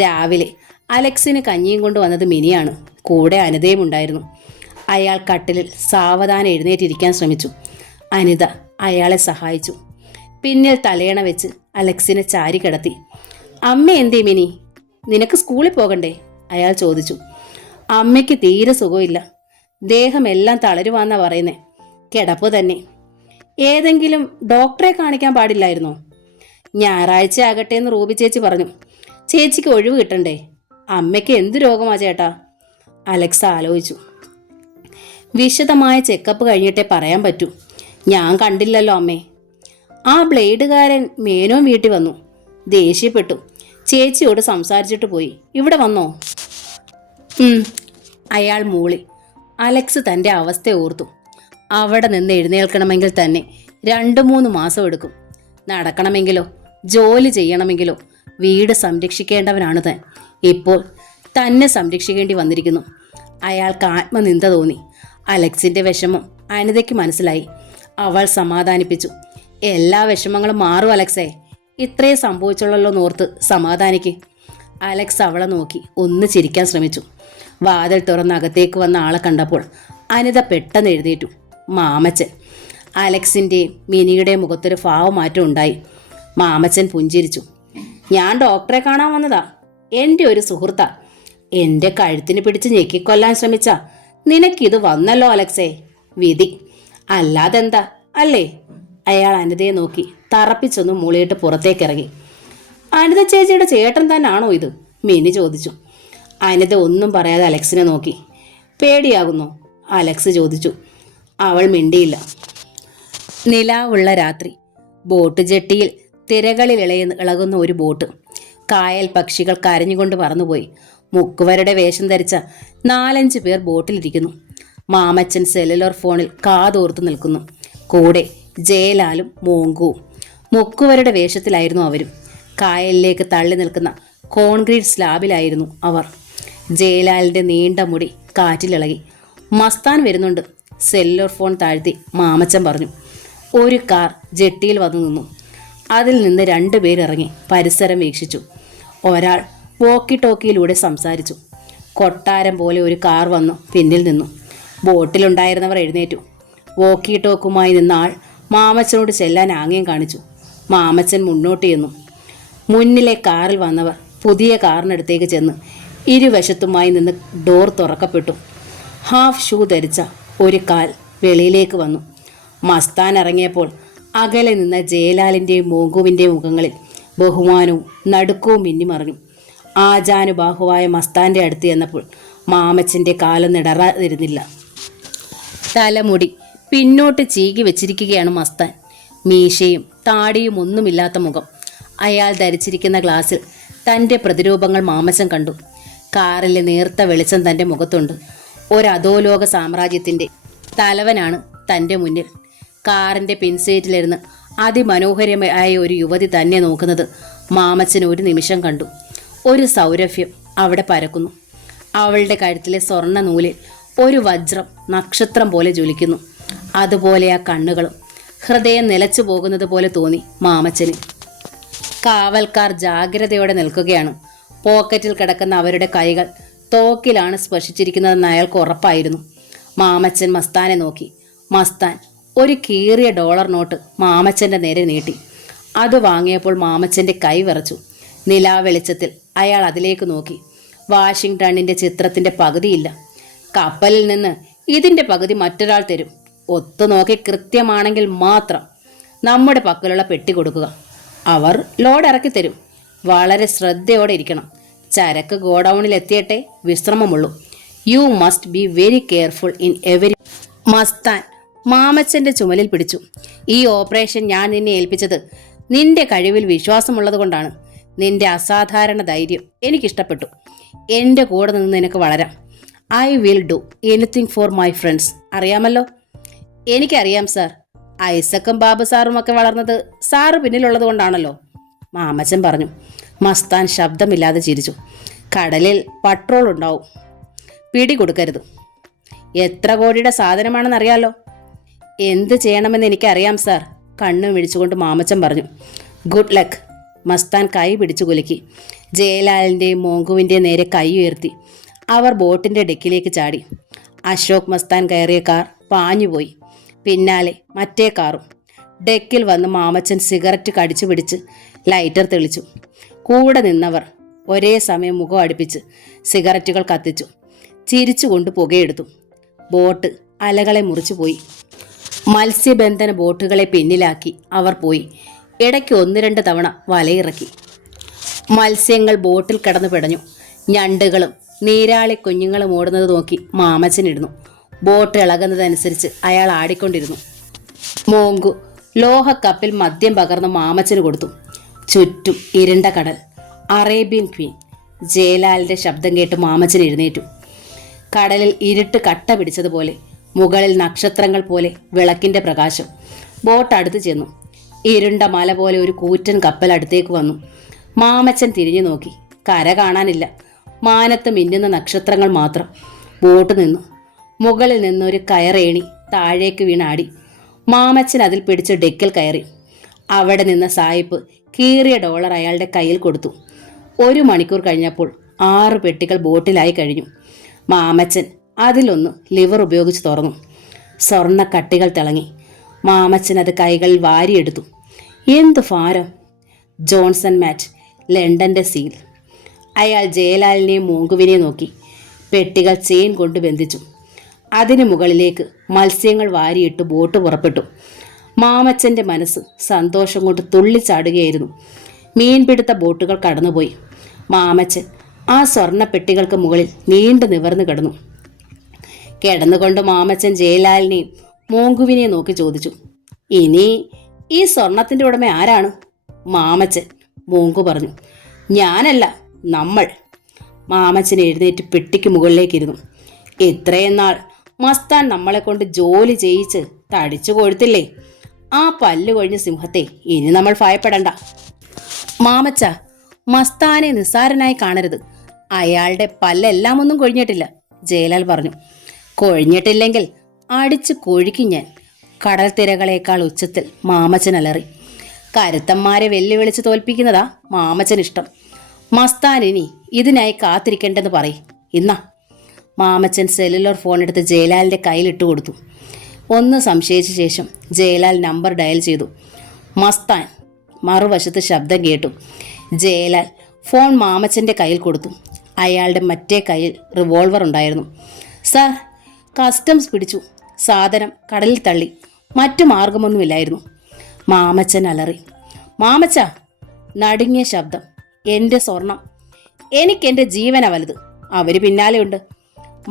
രാവിലെ അലക്സിന് കഞ്ഞിയും കൊണ്ട് വന്നത് മിനിയാണ്. കൂടെ അനിതയും ഉണ്ടായിരുന്നു. അയാൾ കട്ടിലിൽ സാവധാനം എഴുന്നേറ്റിരിക്കാൻ ശ്രമിച്ചു. അനിത അയാളെ സഹായിച്ചു. പിന്നിൽ തലയണ വെച്ച് അലക്സിനെ ചാരി കിടത്തി. അമ്മ എന്തേ മിനി, നിനക്ക് സ്കൂളിൽ പോകണ്ടേ? അയാൾ ചോദിച്ചു. അമ്മയ്ക്ക് തീരെ സുഖമില്ല. ദേഹമെല്ലാം തളരുവാന്നാ പറയുന്നേ. കിടപ്പ് തന്നെ. ഏതെങ്കിലും ഡോക്ടറെ കാണിക്കാൻ പാടില്ലായിരുന്നോ? ഞായറാഴ്ച ആകട്ടെ എന്ന് റൂബി ചേച്ചി പറഞ്ഞു. ചേച്ചിക്ക് ഒഴിവ് കിട്ടണ്ടേ? അമ്മയ്ക്ക് എന്ത് രോഗമാ ചേട്ടാ? അലക്സ് ആലോചിച്ചു. വിശദമായ ചെക്കപ്പ് കഴിഞ്ഞിട്ടേ പറയാൻ പറ്റൂ. ഞാൻ കണ്ടില്ലല്ലോ അമ്മേ. ആ ബ്ലേഡുകാരൻ മേനോൻ വീട്ടിൽ വന്നു. ദേഷ്യപ്പെട്ടു. ചേച്ചിയോട് സംസാരിച്ചിട്ട് പോയി. ഇവിടെ വന്നോ? അയാൾ മൂളി. അലക്സ് തൻ്റെ അവസ്ഥ ഓർത്തു. അവിടെ നിന്ന് എഴുന്നേൽക്കണമെങ്കിൽ തന്നെ 2-3 മാസം എടുക്കും. നടക്കണമെങ്കിലോ ജോലി ചെയ്യണമെങ്കിലോ വീട് സംരക്ഷിക്കേണ്ടവനാണ് താൻ. ഇപ്പോൾ തന്നെ സംരക്ഷിക്കേണ്ടി വന്നിരിക്കുന്നു. അയാൾക്ക് ആത്മനിന്ദ തോന്നി. അലക്സിൻ്റെ വിഷമം അനിതയ്ക്ക് മനസ്സിലായി. അവൾ സമാധാനിപ്പിച്ചു. എല്ലാ വിഷമങ്ങളും മാറും അലക്സേ. ഇത്രേ സംഭവിച്ചുള്ളല്ലോ നോർത്ത് സമാധാനിക്ക്. അലക്സ് അവളെ നോക്കി ഒന്ന് ചിരിക്കാൻ ശ്രമിച്ചു. വാതിൽ തുറന്ന് അകത്തേക്ക് വന്ന ആളെ കണ്ടപ്പോൾ അനിത പെട്ടെന്ന് എഴുന്നേറ്റു. മാമച്ചൻ. അലക്സിൻ്റെയും മിനിയുടെയും മുഖത്തൊരു ഭാവമാറ്റം ഉണ്ടായി. മാമച്ചൻ പുഞ്ചിരിച്ചു. ഞാൻ ഡോക്ടറെ കാണാൻ വന്നതാ. എൻ്റെ ഒരു സുഹൃത്താ. എൻ്റെ കഴുത്തിന് പിടിച്ച് ഞെക്കിക്കൊല്ലാൻ ശ്രമിച്ച നിനക്കിത് വന്നല്ലോ അലക്സേ. വിധി അല്ലാതെന്താ അല്ലേ? അയാൾ അനിതയെ നോക്കി തറപ്പിച്ചൊന്ന് മൂളിയിട്ട് പുറത്തേക്കിറങ്ങി. അനിത ചേച്ചിയുടെ ചേട്ടൻ തന്നെയാണോ ഇത്? മിനി ചോദിച്ചു. അനിത ഒന്നും പറയാതെ അലക്സിനെ നോക്കി. പേടിയാകുന്നോ? അലക്സ് ചോദിച്ചു. അവൾ മിണ്ടിയില്ല. നിലാവുള്ള രാത്രി. ബോട്ട് ജെട്ടിയിൽ തിരകളിൽ ഇളകുന്ന ഒരു ബോട്ട്. കായൽ പക്ഷികൾ കരഞ്ഞുകൊണ്ട് പറന്നുപോയി. മുക്കുവരുടെ വേഷം ധരിച്ച 4-5 പേർ ബോട്ടിലിരിക്കുന്നു. മാമച്ചൻ സെല്ലുലാർ ഫോണിൽ കാതോർത്ത് നിൽക്കുന്നു. കൂടെ ജയലാലും മോങ്കുവും. മുക്കുവരുടെ വേഷത്തിലായിരുന്നു അവരും. കായലിലേക്ക് തള്ളി നിൽക്കുന്ന കോൺക്രീറ്റ് സ്ലാബിലായിരുന്നു അവർ. ജയലാലിൻ്റെ നീണ്ട മുടി കാറ്റിലിളകി. മസ്താൻ വരുന്നുണ്ട്. സെല്ലുലാർ ഫോൺ താഴ്ത്തി മാമച്ചൻ പറഞ്ഞു. ഒരു കാർ ജെട്ടിയിൽ വന്നു നിന്നു. അതിൽ നിന്ന് 2 പേരിറങ്ങി പരിസരം വീക്ഷിച്ചു. ഒരാൾ വോക്കി ടോക്കിയിലൂടെ സംസാരിച്ചു. കൊട്ടാരം പോലെ ഒരു കാർ വന്നു പിന്നിൽ നിന്നു. ബോട്ടിലുണ്ടായിരുന്നവർ എഴുന്നേറ്റു. വോക്കി ടോക്കുമായി നിന്ന ആൾ മാമച്ചനോട് ചെല്ലാൻ ആംഗ്യം കാണിച്ചു. മാമച്ചൻ മുന്നോട്ട് ചെന്നു. മുന്നിലെ കാറിൽ വന്നവർ പുതിയ കാറിനടുത്തേക്ക് ചെന്ന് ഇരുവശത്തുമായി നിന്ന് ഡോർ തുറക്കപ്പെട്ടു. ഹാഫ് ഷൂ ധരിച്ച ഒരു കാൽ വെളിയിലേക്ക് വന്നു. മസ്താൻ ഇറങ്ങിയപ്പോൾ അകലെ നിന്ന ജയലാലിൻ്റെയും മോങ്കുവിൻ്റെയും മുഖങ്ങളിൽ ബഹുമാനവും നടുക്കവും മിന്നിമറിഞ്ഞു. ആജാനുബാഹുവായ മസ്താൻ്റെ അടുത്ത് ചെന്നപ്പോൾ മാമച്ചൻ്റെ കാലൊന്നും ഇടറാതിരുന്നില്ല. തലമുടി പിന്നോട്ട് ചീകി വെച്ചിരിക്കുകയാണ് മസ്താൻ. മീശയും താടിയും ഒന്നുമില്ലാത്ത മുഖം. അയാൾ ധരിച്ചിരിക്കുന്ന ഗ്ലാസ്സിൽ തൻ്റെ പ്രതിരൂപങ്ങൾ മാമച്ചൻ കണ്ടു. കാറിലെ നേർത്ത വെളിച്ചം തൻ്റെ മുഖത്തുണ്ട്. ഒരധോലോക സാമ്രാജ്യത്തിൻ്റെ തലവനാണ് തൻ്റെ മുന്നിൽ. കാറിൻ്റെ പിൻസീറ്റിലിരുന്ന് അതിമനോഹരമായ ഒരു യുവതി തന്നെ നോക്കുന്നത് മാമച്ചൻ ഒരു നിമിഷം കണ്ടു. ഒരു സൗരഭ്യം അവിടെ പരക്കുന്നു. അവളുടെ കഴുത്തിലെ സ്വർണ്ണ നൂലിൽ ഒരു വജ്രം നക്ഷത്രം പോലെ ജ്വലിക്കുന്നു. അതുപോലെ ആ കണ്ണുകളും. ഹൃദയം നിലച്ചു പോകുന്നത് പോലെ തോന്നി മാമച്ചന്. കാവൽക്കാർ ജാഗ്രതയോടെ നിൽക്കുകയാണ്. പോക്കറ്റിൽ കിടക്കുന്ന അവരുടെ കൈകൾ തോക്കിലാണ് സ്പർശിച്ചിരിക്കുന്നതെന്ന് അയാൾക്ക് ഉറപ്പായിരുന്നു. മാമച്ചൻ മസ്താനെ നോക്കി. മസ്താൻ ഒരു കീറിയ ഡോളർ നോട്ട് മാമച്ചൻ്റെ നേരെ നീട്ടി. അത് വാങ്ങിയപ്പോൾ മാമച്ചൻ്റെ കൈ വിറച്ചു. നിലാവെളിച്ചത്തിൽ അയാൾ അതിലേക്ക് നോക്കി. വാഷിംഗ്ടണിൻ്റെ ചിത്രത്തിൻ്റെ പകുതിയില്ല. കപ്പലിൽ നിന്ന് ഇതിൻ്റെ പകുതി മറ്റൊരാൾ തരും. ഒത്തുനോക്കി കൃത്യമാണെങ്കിൽ മാത്രം നമ്മുടെ പക്കലുള്ള പെട്ടി കൊടുക്കുക. അവർ ലോഡ് ഇറക്കി തരും. വളരെ ശ്രദ്ധയോടെ ഇരിക്കണം. ചരക്ക് ഗോഡൌണിൽ എത്തിയിട്ടേ വിശ്രമമുള്ളൂ. You must be very careful in every. Mastan മാമച്ചൻ്റെ ചുമലിൽ പിടിച്ചു. ഈ ഓപ്പറേഷൻ ഞാൻ നിന്നെ ഏൽപ്പിച്ചത് നിന്റെ കഴിവിൽ വിശ്വാസമുള്ളത് കൊണ്ടാണ്. നിന്റെ അസാധാരണ ധൈര്യം എനിക്കിഷ്ടപ്പെട്ടു. എൻ്റെ കൂടെ നിന്ന് നിനക്ക് വളരാം. I will do anything for my friends. അറിയാമല്ലോ? എനിക്കറിയാം സാർ. ഐസക്കും ബാബു സാറുമൊക്കെ വളർന്നത് സാറ് പിന്നിലുള്ളത് കൊണ്ടാണല്ലോ, മാമച്ചൻ പറഞ്ഞു. മസ്താൻ ശബ്ദമില്ലാതെ ചിരിച്ചു. കടലിൽ പട്രോൾ ഉണ്ടാവും. പിടി കൊടുക്കരുത്. എത്ര കോടിയുടെ സാധനമാണെന്നറിയാലോ. എന്ത് ചെയ്യണമെന്ന് എനിക്കറിയാം സാർ, കണ്ണു മിഴിച്ചുകൊണ്ട് മാമച്ചൻ പറഞ്ഞു. Good luck. മസ്താൻ കൈ പിടിച്ചു കുലുക്കി. ജയലാലിൻ്റെയും മോങ്കുവിൻ്റെയും നേരെ കൈ ഉയർത്തി. അവർ ബോട്ടിൻ്റെ ഡെക്കിലേക്ക് ചാടി. അശോക് മസ്താൻ കയറിയ കാർ പാഞ്ഞുപോയി. പിന്നാലെ മറ്റേ കാറും. ഡെക്കിൽ വന്ന് മാമച്ചൻ സിഗരറ്റ് കടിച്ചു പിടിച്ച് ലൈറ്റർ തെളിച്ചു. കൂടെ നിന്നവർ ഒരേ സമയം മുഖം അടുപ്പിച്ച് സിഗരറ്റുകൾ കത്തിച്ചു. ചിരിച്ചുകൊണ്ട് പുകയെടുത്തു. ബോട്ട് അലകളെ മുറിച്ചു പോയി. മത്സ്യബന്ധന ബോട്ടുകളെ പിന്നിലാക്കി അവർ പോയി. ഇടയ്ക്ക് 1-2 തവണ വലയിറക്കി. മത്സ്യങ്ങൾ ബോട്ടിൽ കിടന്നു പിടഞ്ഞു. ഞണ്ടുകളും നീരാളി കുഞ്ഞുങ്ങളും ഓടുന്നത് നോക്കി മാമച്ചനിരുന്നു. ബോട്ട് ഇളകുന്നതനുസരിച്ച് അയാൾ ആടിക്കൊണ്ടിരുന്നു. മോങ്കു ലോഹക്കപ്പിൽ മദ്യം പകർന്ന് മാമച്ചന് കൊടുത്തു. ചുറ്റും ഇരുണ്ട കടൽ. Arabian Queen. ജയലാലിന്റെ ശബ്ദം കേട്ട് മാമച്ചൻ എഴുന്നേറ്റു. കടലിൽ ഇരുട്ട് കട്ട പിടിച്ചതുപോലെ, മുകളിൽ നക്ഷത്രങ്ങൾ പോലെ വിളക്കിന്റെ പ്രകാശം. ബോട്ട് അടുത്ത് ചെന്നു. ഇരുണ്ട മല പോലെ ഒരു കൂറ്റൻ കപ്പൽ അടുത്തേക്ക് വന്നു. മാമച്ചൻ തിരിഞ്ഞു നോക്കി. കര കാണാനില്ല. മാനത്ത് മിന്നുന്ന നക്ഷത്രങ്ങൾ മാത്രം. ബോട്ട് നിന്നു. മുകളിൽ നിന്നൊരു കയറേണി താഴേക്ക് വീണാടി. മാമച്ചൻ അതിൽ പിടിച്ച് ഡെക്കിൽ കയറി. അവിടെ നിന്ന സായിപ്പ് കീറിയ $1 അയാളുടെ കയ്യിൽ കൊടുത്തു. 1 മണിക്കൂർ കഴിഞ്ഞപ്പോൾ 6 പെട്ടികൾ ബോട്ടിലായി കഴിഞ്ഞു. മാമച്ചൻ അതിലൊന്ന് ലിവർ ഉപയോഗിച്ച് തുറന്നു. സ്വർണ്ണ കട്ടികൾ തിളങ്ങി. മാമച്ചൻ അത് കൈകളിൽ വാരിയെടുത്തു. എന്തു ഭാരം! ജോൺസൺ മാറ്റ്, ലണ്ടന്റെ സീൽ. അയാൾ ജയലാലിനെയും മോങ്കുവിനെയും നോക്കി. പെട്ടികൾ ചെയിൻ കൊണ്ട് ബന്ധിച്ചു. അതിനു മുകളിലേക്ക് മത്സ്യങ്ങൾ വാരിയിട്ട് ബോട്ട് പുറപ്പെട്ടു. മാമച്ചന്റെ മനസ്സ് സന്തോഷം കൊണ്ട് തുള്ളിച്ചാടുകയായിരുന്നു. മീൻപിടുത്ത ബോട്ടുകൾ കടന്നുപോയി. മാമച്ചൻ ആ സ്വർണ്ണ പെട്ടികൾക്ക് മുകളിൽ നീണ്ടു നിവർന്നു കിടന്നു. കിടന്നുകൊണ്ട് മാമച്ചൻ ജയലാലിനെയും മോങ്കുവിനെയും നോക്കി ചോദിച്ചു, ഇനി ഈ സ്വർണത്തിന്റെ ഉടമ ആരാണ്? മാമച്ചൻ. മോങ്കു പറഞ്ഞു, ഞാനല്ല, നമ്മൾ. മാമച്ചൻ എഴുന്നേറ്റ് പെട്ടിക്ക് മുകളിലേക്കിരുന്നു. ഇത്രയും നാൾ മസ്താൻ നമ്മളെ കൊണ്ട് ജോലി ചെയ്യിച്ച് തടിച്ചു കൊഴുത്തില്ലേ? ആ പല്ല് കൊഴിഞ്ഞ സിംഹത്തെ ഇനി നമ്മൾ ഭയപ്പെടണ്ട. മാമച്ച, മസ്താനെ നിസ്സാരനായി കാണരുത്. അയാളുടെ പല്ലെല്ലാം ഒന്നും കൊഴിഞ്ഞിട്ടില്ല, ജയലാൽ പറഞ്ഞു. കൊഴിഞ്ഞിട്ടില്ലെങ്കിൽ അടിച്ചു കൊഴിക്കും ഞാൻ. കടൽ തിരകളേക്കാൾ ഉച്ചത്തിൽ മാമച്ചൻ അലറി. കരുത്തന്മാരെ വെല്ലുവിളിച്ച് തോൽപ്പിക്കുന്നതാ മാമച്ചൻ ഇഷ്ടം. മസ്താൻ ഇനി ഇതിനായി കാത്തിരിക്കേണ്ടെന്ന് പറയും. ഇന്നാ. മാമച്ചൻ സെല്ലുലാർ ഫോൺ എടുത്ത് ജയലാലിന്റെ കയ്യിലിട്ട് കൊടുത്തു. ഒന്ന് സംശയിച്ച ശേഷം ജയലാൽ നമ്പർ ഡയൽ ചെയ്തു. മസ്താൻ. മറുവശത്ത് ശബ്ദം കേട്ടു. ജയലാൽ ഫോൺ മാമച്ചന്റെ കയ്യിൽ കൊടുത്തു. അയാളുടെ മറ്റേ കയ്യിൽ റിവോൾവർ ഉണ്ടായിരുന്നു. സാർ, കസ്റ്റംസ് പിടിച്ചു. സാധനം കടലിൽ തള്ളി. മറ്റു മാർഗമൊന്നുമില്ലായിരുന്നു. മാമച്ചൻ അലറി. മാമച്ച! നടുങ്ങിയ ശബ്ദം. എൻ്റെ സ്വർണം. എനിക്കെൻ്റെ ജീവനാ വലുത്. അവര് പിന്നാലെയുണ്ട്.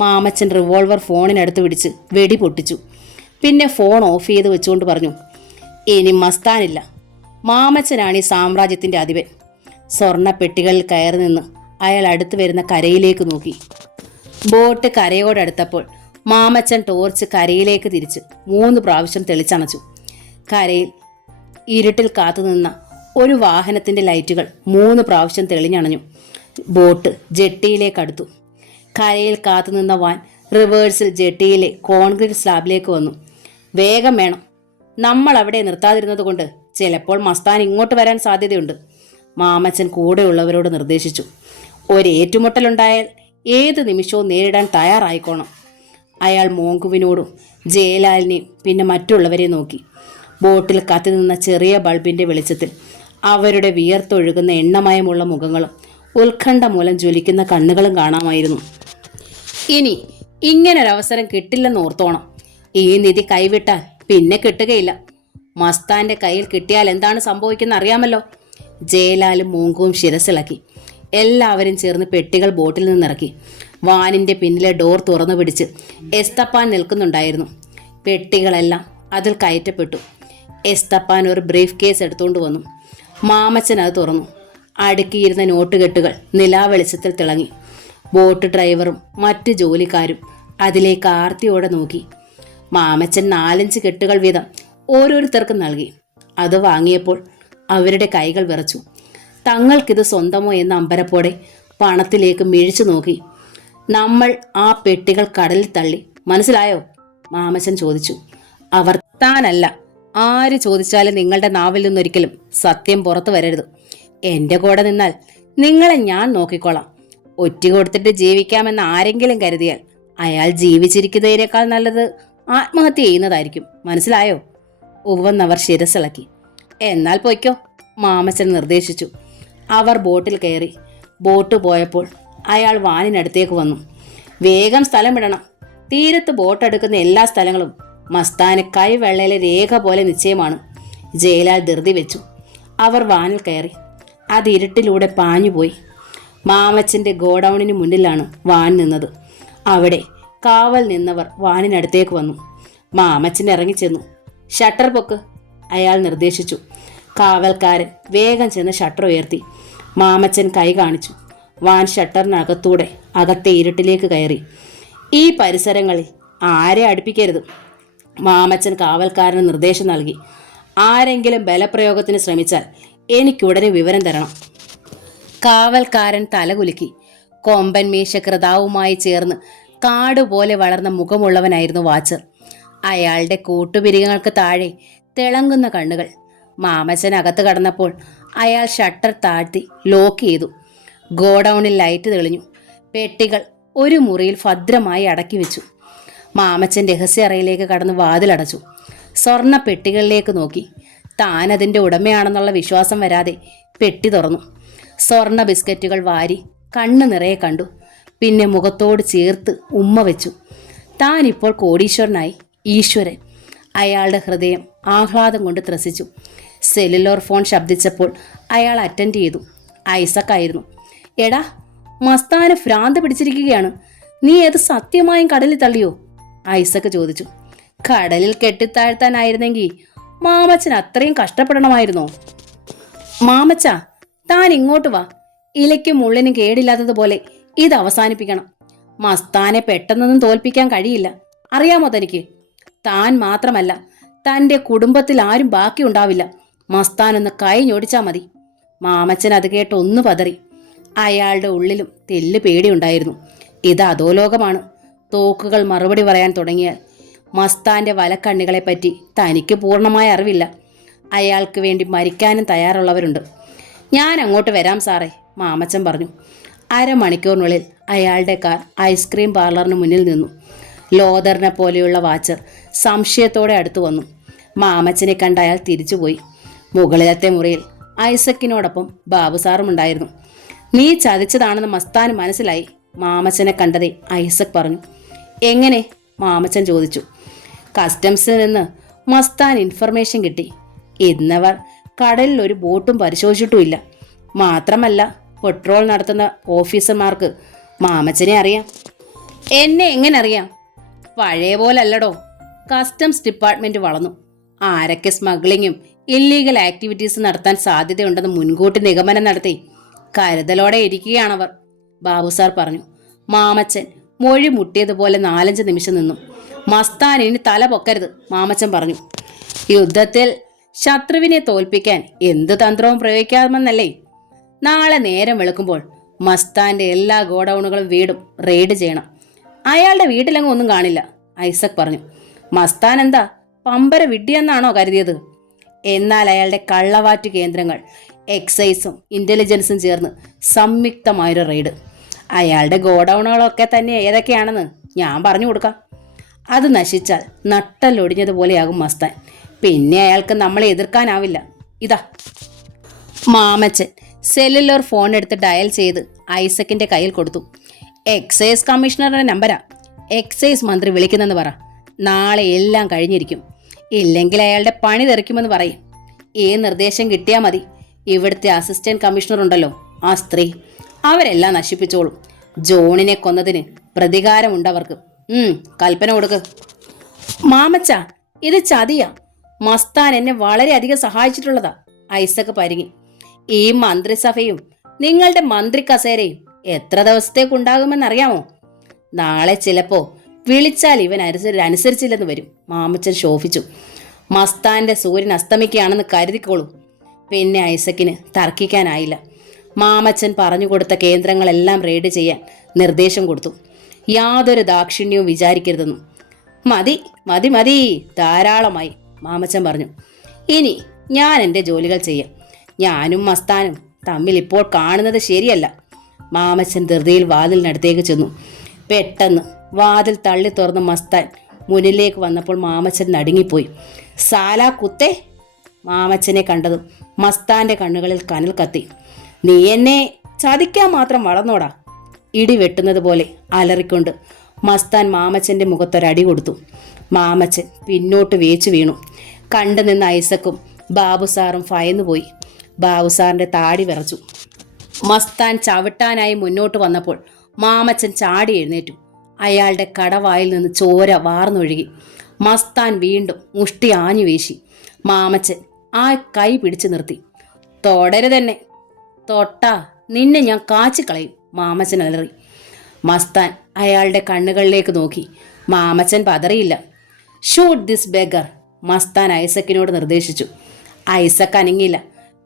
മാമച്ചൻ റിവോൾവർ ഫോണിനടുത്ത് പിടിച്ച് വെടി പൊട്ടിച്ചു. പിന്നെ ഫോൺ ഓഫ് ചെയ്ത് വെച്ചുകൊണ്ട് പറഞ്ഞു, ഇനി മസ്താനില്ല. മാമച്ചനാണ് ഈ സാമ്രാജ്യത്തിൻ്റെ അധിപൻ. സ്വർണ്ണ പെട്ടികളിൽ കയറി നിന്ന് അയാൾ അടുത്ത് വരുന്ന കരയിലേക്ക് നോക്കി. ബോട്ട് കരയോടടുത്തപ്പോൾ മാമച്ചൻ ടോർച്ച് കരയിലേക്ക് തിരിച്ച് 3 പ്രാവശ്യം തെളിച്ചണച്ചു. കരയിൽ ഇരുട്ടിൽ കാത്തുനിന്ന ഒരു വാഹനത്തിൻ്റെ ലൈറ്റുകൾ 3 പ്രാവശ്യം തെളിഞ്ഞണഞ്ഞു. ബോട്ട് ജെട്ടിയിലേക്കടുത്തു. കരയിൽ കാത്തുനിന്ന വാൻ റിവേഴ്സിൽ ജെട്ടിയിലെ കോൺക്രീറ്റ് സ്ലാബിലേക്ക് വന്നു. വേഗം വേണം. നമ്മൾ അവിടെ നിർത്താതിരുന്നത് കൊണ്ട് ചിലപ്പോൾ മസ്താൻ ഇങ്ങോട്ട് വരാൻ സാധ്യതയുണ്ട്. മാമച്ചൻ കൂടെയുള്ളവരോട് നിർദ്ദേശിച്ചു. ഒരേറ്റുമുട്ടലുണ്ടായാൽ ഏത് നിമിഷവും നേരിടാൻ തയ്യാറായിക്കോണം. അയാൾ മോങ്കുവിനോടും ജയലാലിനെയും പിന്നെ മറ്റുള്ളവരെ നോക്കി. ബോട്ടിൽ കത്തിനിന്ന ചെറിയ ബൾബിന്റെ വെളിച്ചത്തിൽ അവരുടെ വിയർത്തൊഴുകുന്ന എണ്ണമയമുള്ള മുഖങ്ങളും ഉത്കണ്ഠ മൂലം ജ്വലിക്കുന്ന കണ്ണുകളും കാണാമായിരുന്നു. ഇനി ഇങ്ങനൊരവസരം കിട്ടില്ലെന്ന് ഓർത്തോണം. ഈ നിധി കൈവിട്ടാൽ പിന്നെ കിട്ടുകയില്ല. മസ്താന്റെ കയ്യിൽ കിട്ടിയാൽ എന്താണ് സംഭവിക്കുന്ന അറിയാമല്ലോ. ജയലാലും മോങ്കുവും ശിരസിളക്കി. എല്ലാവരും ചേർന്ന് പെട്ടികൾ ബോട്ടിൽ നിന്നിറക്കി. വാനിന്റെ പിന്നിലെ ഡോർ തുറന്നു പിടിച്ച് എസ്തപ്പാൻ നിൽക്കുന്നുണ്ടായിരുന്നു. പെട്ടികളെല്ലാം അതിൽ കയറ്റപ്പെട്ടു. എസ്തപ്പാൻ ഒരു ബ്രീഫ് കേസ് എടുത്തുകൊണ്ട് വന്നു. മാമച്ചൻ അത് തുറന്നു. അടുക്കിയിരുന്ന നോട്ടുകെട്ടുകൾ നിലാവെളിച്ചത്തിൽ തിളങ്ങി. ബോട്ട് ഡ്രൈവറും മറ്റ് ജോലിക്കാരും അതിലേക്ക് ആർത്തിയോടെ നോക്കി. മാമച്ചൻ 4-5 കെട്ടുകൾ വീതം ഓരോരുത്തർക്കും നൽകി. അത് വാങ്ങിയപ്പോൾ അവരുടെ കൈകൾ വിറച്ചു. തങ്ങൾക്കിത് സ്വന്തമോ എന്ന അമ്പരപ്പോടെ പണത്തിലേക്ക് മിഴിച്ചു നോക്കി. നമ്മൾ ആ പെട്ടികൾ കടലിൽ തള്ളി, മനസ്സിലായോ? മാമച്ചൻ ചോദിച്ചു. അവർ താനല്ല, ആര് ചോദിച്ചാലും നിങ്ങളുടെ നാവിൽ നിന്നൊരിക്കലും സത്യം പുറത്തു വരരുത്. എൻ്റെ കൂടെ നിന്നാൽ നിങ്ങളെ ഞാൻ നോക്കിക്കോളാം. ഒറ്റ കൊടുത്തിട്ട് ജീവിക്കാമെന്ന് ആരെങ്കിലും കരുതിയാൽ അയാൾ ജീവിച്ചിരിക്കുന്നതിനേക്കാൾ നല്ലത് ആത്മഹത്യ ചെയ്യുന്നതായിരിക്കും, മനസ്സിലായോ? ഉവ്വെന്നവർ ശിരസിളക്കി. എന്നാൽ പൊയ്ക്കോ, മാമച്ചൻ നിർദ്ദേശിച്ചു. അവർ ബോട്ടിൽ കയറി. ബോട്ട് പോയപ്പോൾ അയാൾ വാനിനടുത്തേക്ക് വന്നു. വേഗം സ്ഥലം വിടണം. തീരത്ത് ബോട്ടെടുക്കുന്ന എല്ലാ സ്ഥലങ്ങളും മസ്താന് കൈവെള്ളയിലെ രേഖ പോലെ നിശ്ചയമാണ്. ജയലാൽ ധൃതി വെച്ചു. അവർ വാനിൽ കയറി. അത് ഇരുട്ടിലൂടെ പാഞ്ഞുപോയി. മാമച്ചൻ്റെ ഗോഡൌണിന് മുന്നിലാണ് വാൻ നിന്നത്. അവിടെ കാവൽ നിന്നവർ വാനിനടുത്തേക്ക് വന്നു. മാമച്ചൻ ഇറങ്ങിച്ചെന്നു. ഷട്ടർ പൊക്ക്, അയാൾ നിർദ്ദേശിച്ചു. കാവൽക്കാരൻ വേഗം ചെന്ന് ഷട്ടർ ഉയർത്തി. മാമച്ചൻ കൈ കാണിച്ചു. വാൻ ഷട്ടറിനകത്തൂടെ അകത്തെ ഇരുട്ടിലേക്ക് കയറി. ഈ പരിസരങ്ങളിൽ ആരെ അടുപ്പിക്കരുത്, മാമച്ചൻ കാവൽക്കാരന് നിർദ്ദേശം നൽകി. ആരെങ്കിലും ബലപ്രയോഗത്തിന് ശ്രമിച്ചാൽ എനിക്കുടനെ വിവരം തരണം. കാവൽക്കാരൻ തലകുലുക്കി. കൊമ്പൻ മീശ കൃതാവുമായി ചേർന്ന് കാടുപോലെ വളർന്ന മുഖമുള്ളവനായിരുന്നു വാച്ചർ. അയാളുടെ കൂട്ടുപിരികങ്ങൾക്ക് താഴെ തിളങ്ങുന്ന കണ്ണുകൾ. മാമച്ചൻ അകത്ത് കടന്നപ്പോൾ അയാൾ ഷട്ടർ താഴ്ത്തി ലോക്ക് ചെയ്തു. ഗോഡൌണിൽ ലൈറ്റ് തെളിഞ്ഞു. പെട്ടികൾ ഒരു മുറിയിൽ ഭദ്രമായി അടക്കി വെച്ചു. മാമച്ചൻ രഹസ്യ അറയിലേക്ക് കടന്ന് വാതിലടച്ചു. സ്വർണ്ണ പെട്ടികളിലേക്ക് നോക്കി. താൻ അതിൻ്റെ ഉടമയാണെന്നുള്ള വിശ്വാസം വരാതെ പെട്ടി തുറന്നു. സ്വർണ്ണ ബിസ്ക്കറ്റുകൾ വാരി കണ്ണ് നിറയെ കണ്ടു. പിന്നെ മുഖത്തോട് ചേർത്ത് ഉമ്മ വെച്ചു. താൻ ഇപ്പോൾ കോടീശ്വരനായി. ഈശ്വരൻ. അയാളുടെ ഹൃദയം ആഹ്ലാദം കൊണ്ട് ത്രസിച്ചു. സെല്ലുലോർ ഫോൺ ശബ്ദിച്ചപ്പോൾ അയാൾ അറ്റൻഡ് ചെയ്തു. ഐസക്കായിരുന്നു. എടാ, മസ്താന് ഭ്രാന്ത് പിടിച്ചിരിക്കുകയാണ്. നീ ഏത് സത്യമായും കടലിൽ തള്ളിയോ? ഐസക്ക് ചോദിച്ചു. കടലിൽ കെട്ടിത്താഴ്ത്താനായിരുന്നെങ്കിൽ മാമച്ചൻ അത്രയും കഷ്ടപ്പെടണമായിരുന്നോ? മാമച്ച, താൻ ഇങ്ങോട്ട് വാ. ഇലയ്ക്കും മുള്ളിനും കേടില്ലാത്തതുപോലെ ഇത് അവസാനിപ്പിക്കണം. മസ്താനെ പെട്ടെന്നൊന്നും തോൽപ്പിക്കാൻ കഴിയില്ല, അറിയാമോ തനിക്ക്? താൻ മാത്രമല്ല, തൻ്റെ കുടുംബത്തിൽ ആരും ബാക്കിയുണ്ടാവില്ല. മസ്താനൊന്ന് കൈ ഞൊടിച്ചാൽ മതി. മാമച്ചൻ അത് കേട്ട് ഒന്ന് പതറി. അയാളുടെ ഉള്ളിലും തെല്ല് പേടിയുണ്ടായിരുന്നു. ഇത് അധോലോകമാണ്. തോക്കുകൾ മറുപടി പറയാൻ തുടങ്ങിയാൽ മസ്താന്റെ വലക്കണ്ണികളെപ്പറ്റി തനിക്ക് പൂർണ്ണമായ അറിവില്ല. അയാൾക്ക് വേണ്ടി മരിക്കാനും തയ്യാറുള്ളവരുണ്ട്. ഞാൻ അങ്ങോട്ട് വരാം സാറേ, മാമച്ചൻ പറഞ്ഞു. അരമണിക്കൂറിനുള്ളിൽ അയാളുടെ കാർ ഐസ്ക്രീം പാർലറിന് മുന്നിൽ നിന്നു. ലോദറിനെ പോലെയുള്ള വാച്ചർ സംശയത്തോടെ അടുത്തു വന്നു. മാമച്ചനെ കണ്ട് അയാൾ തിരിച്ചുപോയി. മുകളിലത്തെ മുറിയിൽ ഐസക്കിനോടൊപ്പം ബാബു സാറും ഉണ്ടായിരുന്നു. നീ ചതിച്ചതാണെന്ന് മസ്താന് മനസ്സിലായി. മാമച്ചനെ കണ്ടതേ ഐസക് പറഞ്ഞു. എങ്ങനെ? മാമച്ചൻ ചോദിച്ചു. കസ്റ്റംസിൽ നിന്ന് മസ്താൻ ഇൻഫർമേഷൻ കിട്ടി. ഇന്നവർ കടലിൽ ഒരു ബോട്ടും പരിശോധിച്ചിട്ടുമില്ല. മാത്രമല്ല, പെട്രോൾ നടത്തുന്ന ഓഫീസർമാർക്ക് മാമച്ചനെ അറിയാം. എന്നെ എങ്ങനെ അറിയാം? പഴയ പോലല്ലടോ. കസ്റ്റംസ് ഡിപ്പാർട്ട്മെന്റ് വളർന്നു. ആരൊക്കെ സ്മഗ്ലിങ്ങും ഇല്ലീഗൽ ആക്ടിവിറ്റീസ് നടത്താൻ സാധ്യതയുണ്ടെന്ന് മുൻകൂട്ടി നിഗമനം നടത്തി കരുതലോടെ ഇരിക്കുകയാണവർ, ബാബു സാർ പറഞ്ഞു. മാമച്ചൻ മൊഴി മുട്ടിയതുപോലെ 4-5 നിമിഷം നിന്നു. മസ്താൻ ഇനി തല പൊക്കരുത്, മാമച്ചൻ പറഞ്ഞു. യുദ്ധത്തിൽ ശത്രുവിനെ തോൽപ്പിക്കാൻ എന്ത് തന്ത്രവും പ്രയോഗിക്കാമെന്നല്ലേ? നാളെ നേരം വെളുക്കുമ്പോൾ മസ്താന്റെ എല്ലാ ഗോഡൌണുകളും വീടും റെയ്ഡ് ചെയ്യണം. അയാളുടെ വീട്ടിലെങ്ങും ഒന്നും കാണില്ല, ഐസക് പറഞ്ഞു. മസ്താൻ എന്താ പമ്പര വിഡ്ഢിയെന്നാണോ കരുതിയത്? എന്നാൽ അയാളുടെ കള്ളവാറ്റ് കേന്ദ്രങ്ങൾ എക്സൈസും ഇന്റലിജൻസും ചേർന്ന് സംയുക്തമായൊരു റെയ്ഡ്. അയാളുടെ ഗോഡൌണുകളൊക്കെ തന്നെ ഏതൊക്കെയാണെന്ന് ഞാൻ പറഞ്ഞു കൊടുക്കാം. അത് നശിച്ചാൽ നട്ടല്ലൊടിഞ്ഞതുപോലെയാകും മസ്താൻ. പിന്നെ അയാൾക്ക് നമ്മളെ എതിർക്കാനാവില്ല. ഇതാ. മാമച്ചൻ സെല്ലുലോർ ഫോൺ എടുത്ത് ഡയൽ ചെയ്ത് ഐസക്കിന്റെ കയ്യിൽ കൊടുത്തു. എക്സൈസ് കമ്മീഷണറുടെ നമ്പരാ. എക്സൈസ് മന്ത്രി വിളിക്കുന്നെന്ന് പറ. നാളെ എല്ലാം കഴിഞ്ഞിരിക്കും. ഇല്ലെങ്കിൽ അയാളുടെ പണി തെറിക്കുമെന്ന് പറയും. ഈ നിർദ്ദേശം കിട്ടിയാൽ മതി. ഇവിടുത്തെ അസിസ്റ്റന്റ് കമ്മീഷണർ ഉണ്ടല്ലോ, ആ സ്ത്രീ, അവരെല്ലാം നശിപ്പിച്ചോളും. ജോണിനെ കൊന്നതിന് പ്രതികാരമുണ്ടവർക്ക്. കൽപ്പന കൊടുക്ക്. മാമച്ച, ഇത് ചതിയാ. മസ്താൻ എന്നെ വളരെയധികം സഹായിച്ചിട്ടുള്ളതാ, ഐസക് പരുങ്ങി. ഈ മന്ത്രിസഭയും നിങ്ങളുടെ മന്ത്രി കസേരയും എത്ര ദിവസത്തേക്കുണ്ടാകുമെന്നറിയാമോ? നാളെ ചിലപ്പോ വിളിച്ചാൽ ഇവൻ അനുസരിച്ചില്ലെന്ന് വരും, മാമച്ചൻ ശോഭിച്ചു. മസ്താന്റെ സൂര്യൻ അസ്തമിക്കുകയാണെന്ന് കരുതിക്കോളൂ. പിന്നെ ഐസക്കിന് തർക്കിക്കാനായില്ല. മാമച്ചൻ പറഞ്ഞു കൊടുത്ത കേന്ദ്രങ്ങളെല്ലാം റെയ്ഡ് ചെയ്യാൻ നിർദ്ദേശം കൊടുത്തു. യാതൊരു ദാക്ഷിണ്യവും വിചാരിക്കരുതെന്നും. മതി മതി മതി, ധാരാളമായി, മാമച്ചൻ പറഞ്ഞു. ഇനി ഞാൻ എൻ്റെ ജോലികൾ ചെയ്യാം. ഞാനും മസ്താനും തമ്മിൽ ഇപ്പോൾ കാണുന്നത് ശരിയല്ല. മാമച്ചൻ ധൃതിയിൽ വാതിലിനടുത്തേക്ക് ചെന്നു. പെട്ടെന്ന് വാതിൽ തള്ളി തുറന്ന് മസ്താൻ മുന്നിലേക്ക് വന്നപ്പോൾ മാമച്ചൻ നടുങ്ങിപ്പോയി. സാലാ കുത്തേ! മാമച്ചനെ കണ്ടതും മസ്താന്റെ കണ്ണുകളിൽ കനൽ കത്തി. നീ എന്നെ ചതിക്കാൻ മാത്രം വളർന്നോടാ! ഇടി വെട്ടുന്നത് പോലെ അലറിക്കൊണ്ട് മസ്താൻ മാമച്ചൻ്റെ മുഖത്തൊരടി കൊടുത്തു. മാമച്ചൻ പിന്നോട്ട് വേച്ചു വീണു. കണ്ടു നിന്ന ഐസക്കും ബാബു സാറും ഭയന്നുപോയി. ബാബു സാറിൻ്റെ താടി വിറച്ചു. മസ്താൻ ചവിട്ടാനായി മുന്നോട്ട് വന്നപ്പോൾ മാമച്ചൻ ചാടി എഴുന്നേറ്റു. അയാളുടെ കടവായിൽ നിന്ന് ചോര വാർന്നൊഴുകി. മസ്താൻ വീണ്ടും മുഷ്ടി ആഞ്ഞു വീശി. മാമച്ചൻ ആ കൈ പിടിച്ചു നിർത്തി. തൊടരുതെന്നെ, തൊട്ടാ നിന്നെ ഞാൻ കാച്ചിക്കളയും, മാമച്ചൻ അലറി. മസ്താൻ അയാളുടെ കണ്ണുകളിലേക്ക് നോക്കി. മാമച്ചൻ പതറിയില്ല. ഷൂട്ട് ദിസ് ബെഗർ, മസ്താൻ ഐസക്കിനോട് നിർദ്ദേശിച്ചു. ഐസക്ക് അനങ്ങിയില്ല.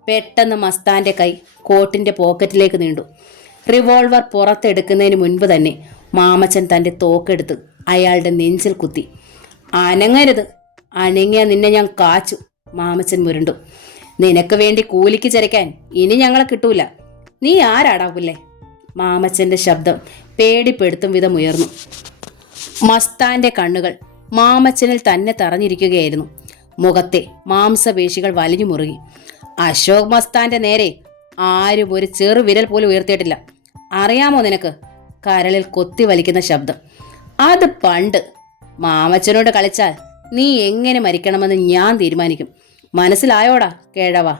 പെട്ടെന്ന് മസ്താന്റെ കൈ കോട്ടിന്റെ പോക്കറ്റിലേക്ക് നീണ്ടു. റിവോൾവർ പുറത്തെടുക്കുന്നതിന് മുൻപ് തന്നെ മാമച്ചൻ തൻ്റെ തോക്കെടുത്ത് അയാളുടെ നെഞ്ചിൽ കുത്തി. അനങ്ങരുത്, അനങ്ങിയ നിന്നെ ഞാൻ കാച്ചു, മാമച്ചൻ മുരണ്ടു. നിനക്ക് വേണ്ടി കൂലിക്ക് ചരയ്ക്കാൻ ഇനി ഞങ്ങളെ കിട്ടൂല. നീ ആരാടാ പുല്ലേ? മാമച്ചന്റെ ശബ്ദം പേടിപ്പെടുത്തും വിധം ഉയർന്നു. മസ്താന്റെ കണ്ണുകൾ മാമച്ചനിൽ തന്നെ തറഞ്ഞിരിക്കുകയായിരുന്നു. മുഖത്തെ മാംസപേശികൾ വലിഞ്ഞു മുറുകി. അശോക് മസ്താന്റെ നേരെ ആരും ഒരു ചെറു വിരൽ പോലും ഉയർത്തിയിട്ടില്ല. അറിയാമോ നിനക്ക്? കരളിൽ കൊത്തി വലിക്കുന്ന ശബ്ദം. അത് പണ്ട്. മാമച്ചനോട് കളിച്ചാൽ നീ എങ്ങനെ മരിക്കണമെന്ന് ഞാൻ തീരുമാനിക്കും. മനസ്സിലായോടാ കേഴവാ?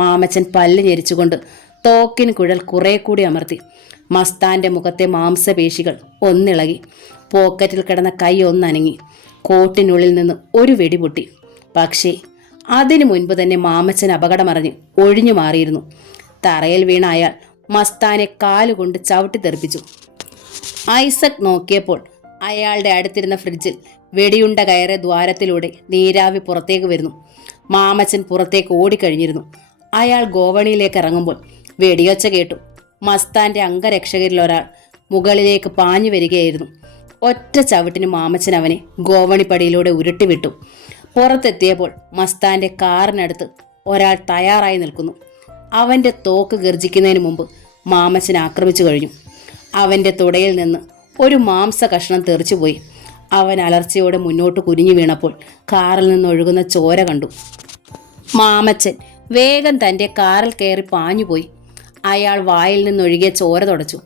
മാമച്ചൻ പല്ല് ഞെരിച്ചുകൊണ്ട് തോക്കിൻ കുഴൽ കുറെ കൂടി അമർത്തി. മസ്താന്റെ മുഖത്തെ മാംസപേശികൾ ഒന്നിളകി. പോക്കറ്റിൽ കിടന്ന കൈ ഒന്നനങ്ങി. കോട്ടിനുള്ളിൽ നിന്ന് ഒരു വെടി പൊട്ടി. പക്ഷേ അതിനു മുൻപ് തന്നെ മാമച്ചൻ അപകടമറിഞ്ഞ് ഒഴിഞ്ഞു മാറിയിരുന്നു. തറയിൽ വീണ അയാൾ മസ്താനെ കാലുകൊണ്ട് ചവിട്ടി തെറിപ്പിച്ചു. ഐസക് നോക്കിയപ്പോൾ അയാളുടെ അടുത്തിരുന്ന ഫ്രിഡ്ജിൽ വെടിയുണ്ട കയറിയ ദ്വാരത്തിലൂടെ നീരാവി പുറത്തേക്ക് വരുന്നു. മാമച്ചൻ പുറത്തേക്ക് ഓടിക്കഴിഞ്ഞിരുന്നു. അയാൾ ഗോവണിയിലേക്ക് ഇറങ്ങുമ്പോൾ വെടിയൊച്ച കേട്ടു. മസ്താന്റെ അംഗരക്ഷകരിൽ ഒരാൾ മുകളിലേക്ക് പാഞ്ഞു വരികയായിരുന്നു. ഒറ്റ ചവിട്ടിന് മാമച്ചൻ അവനെ ഗോവണിപ്പടിയിലൂടെ ഉരുട്ടിവിട്ടു. പുറത്തെത്തിയപ്പോൾ മസ്താന്റെ കാറിനടുത്ത് ഒരാൾ തയ്യാറായി നിൽക്കുന്നു. അവന്റെ തോക്ക് ഗർജിക്കുന്നതിന് മുമ്പ് മാമച്ചൻ ആക്രമിച്ചു കഴിഞ്ഞു. അവന്റെ തുടയിൽ നിന്ന് ഒരു മാംസ കഷ്ണം തെറിച്ചുപോയി. അവൻ അലർച്ചയോടെ മുന്നോട്ട് കുനിഞ്ഞു വീണപ്പോൾ കാറിൽ നിന്ന് ഒഴുകുന്ന ചോര കണ്ടു. മാമച്ചൻ വേഗം തൻ്റെ കാറിൽ കയറി പാഞ്ഞുപോയി. അയാൾ വായിൽ നിന്നൊഴുകിയ ചോര തുടച്ചു.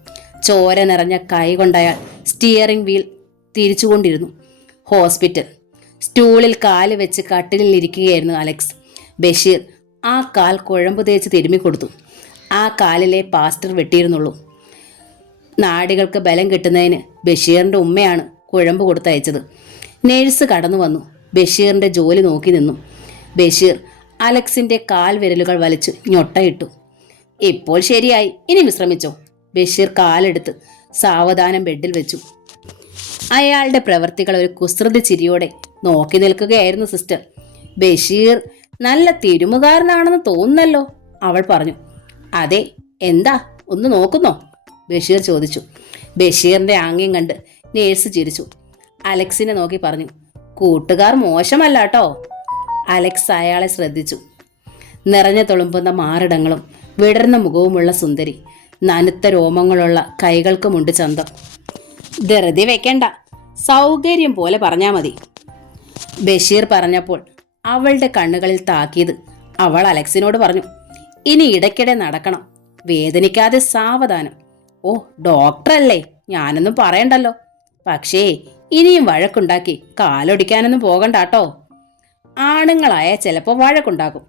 ചോര നിറഞ്ഞ കൈ കൊണ്ടയാൾ സ്റ്റിയറിംഗ് വീൽ തിരിച്ചുകൊണ്ടിരുന്നു. ഹോസ്പിറ്റൽ. സ്റ്റൂളിൽ കാല് വെച്ച് കട്ടിലിൽ ഇരിക്കുകയായിരുന്നു അലക്സ്. ബഷീർ ആ കാൽ കുഴമ്പ് തേച്ച് തിരുമ്മിക്കൊടുത്തു. ആ കാലിലെ പാസ്റ്റർ വെട്ടിയിരുന്നുള്ളൂ. നാടികൾക്ക് ബലം കിട്ടുന്നതിന് ബഷീറിൻ്റെ ഉമ്മയാണ് കുഴമ്പ് കൊടുത്തയച്ചത്. നേഴ്സ് കടന്നു വന്നു. ബഷീറിൻ്റെ ജോലി നോക്കി നിന്നു. ബഷീർ അലക്സിൻ്റെ കാൽ വിരലുകൾ വലിച്ചു ഞൊട്ടയിട്ടു. ഇപ്പോൾ ശരിയായി, ഇനി വിശ്രമിച്ചോ. ബഷീർ കാലെടുത്ത് സാവധാനം ബെഡിൽ വെച്ചു. അയാളുടെ പ്രവൃത്തികൾ ഒരു കുസൃതി ചിരിയോടെ നോക്കി നിൽക്കുകയായിരുന്നു സിസ്റ്റർ. ബഷീർ നല്ല തിരുമുകാരനാണെന്ന് തോന്നുന്നല്ലോ, അവൾ പറഞ്ഞു. അതെ, എന്താ ഒന്ന് നോക്കുന്നോ? ബഷീർ ചോദിച്ചു. ബഷീറിന്റെ ആംഗ്യം കണ്ട് നേഴ്സ് ചിരിച്ചു. അലക്സിനെ നോക്കി പറഞ്ഞു, കൂട്ടുകാർ മോശമല്ല കേട്ടോ. അലക്സ് അയാളെ ശ്രദ്ധിച്ചു. നിറഞ്ഞു തുളുമ്പുന്ന മാറിടങ്ങളും വിടർന്ന മുഖവുമുള്ള സുന്ദരി. നനുത്ത രോമങ്ങളുള്ള കൈകൾക്കുമുണ്ട് ചന്തം. ധൃതി വെക്കണ്ട, സൗകര്യം പോലെ പറഞ്ഞാൽ മതി, ബഷീർ പറഞ്ഞപ്പോൾ അവളുടെ കണ്ണുകളിൽ താക്കീത് അവൾ അലക്സിനോട് പറഞ്ഞു. ഇനി ഇടയ്ക്കിടെ നടക്കണം, വേദനിക്കാതെ സാവധാനം. ഓ, ഡോക്ടറല്ലേ, ഞാനൊന്നും പറയണ്ടല്ലോ. പക്ഷേ ഇനിയും വഴക്കുണ്ടാക്കി കാലൊടിക്കാനൊന്നും പോകണ്ടാട്ടോ. ആണുങ്ങളായ ചിലപ്പോൾ വഴക്കുണ്ടാക്കും,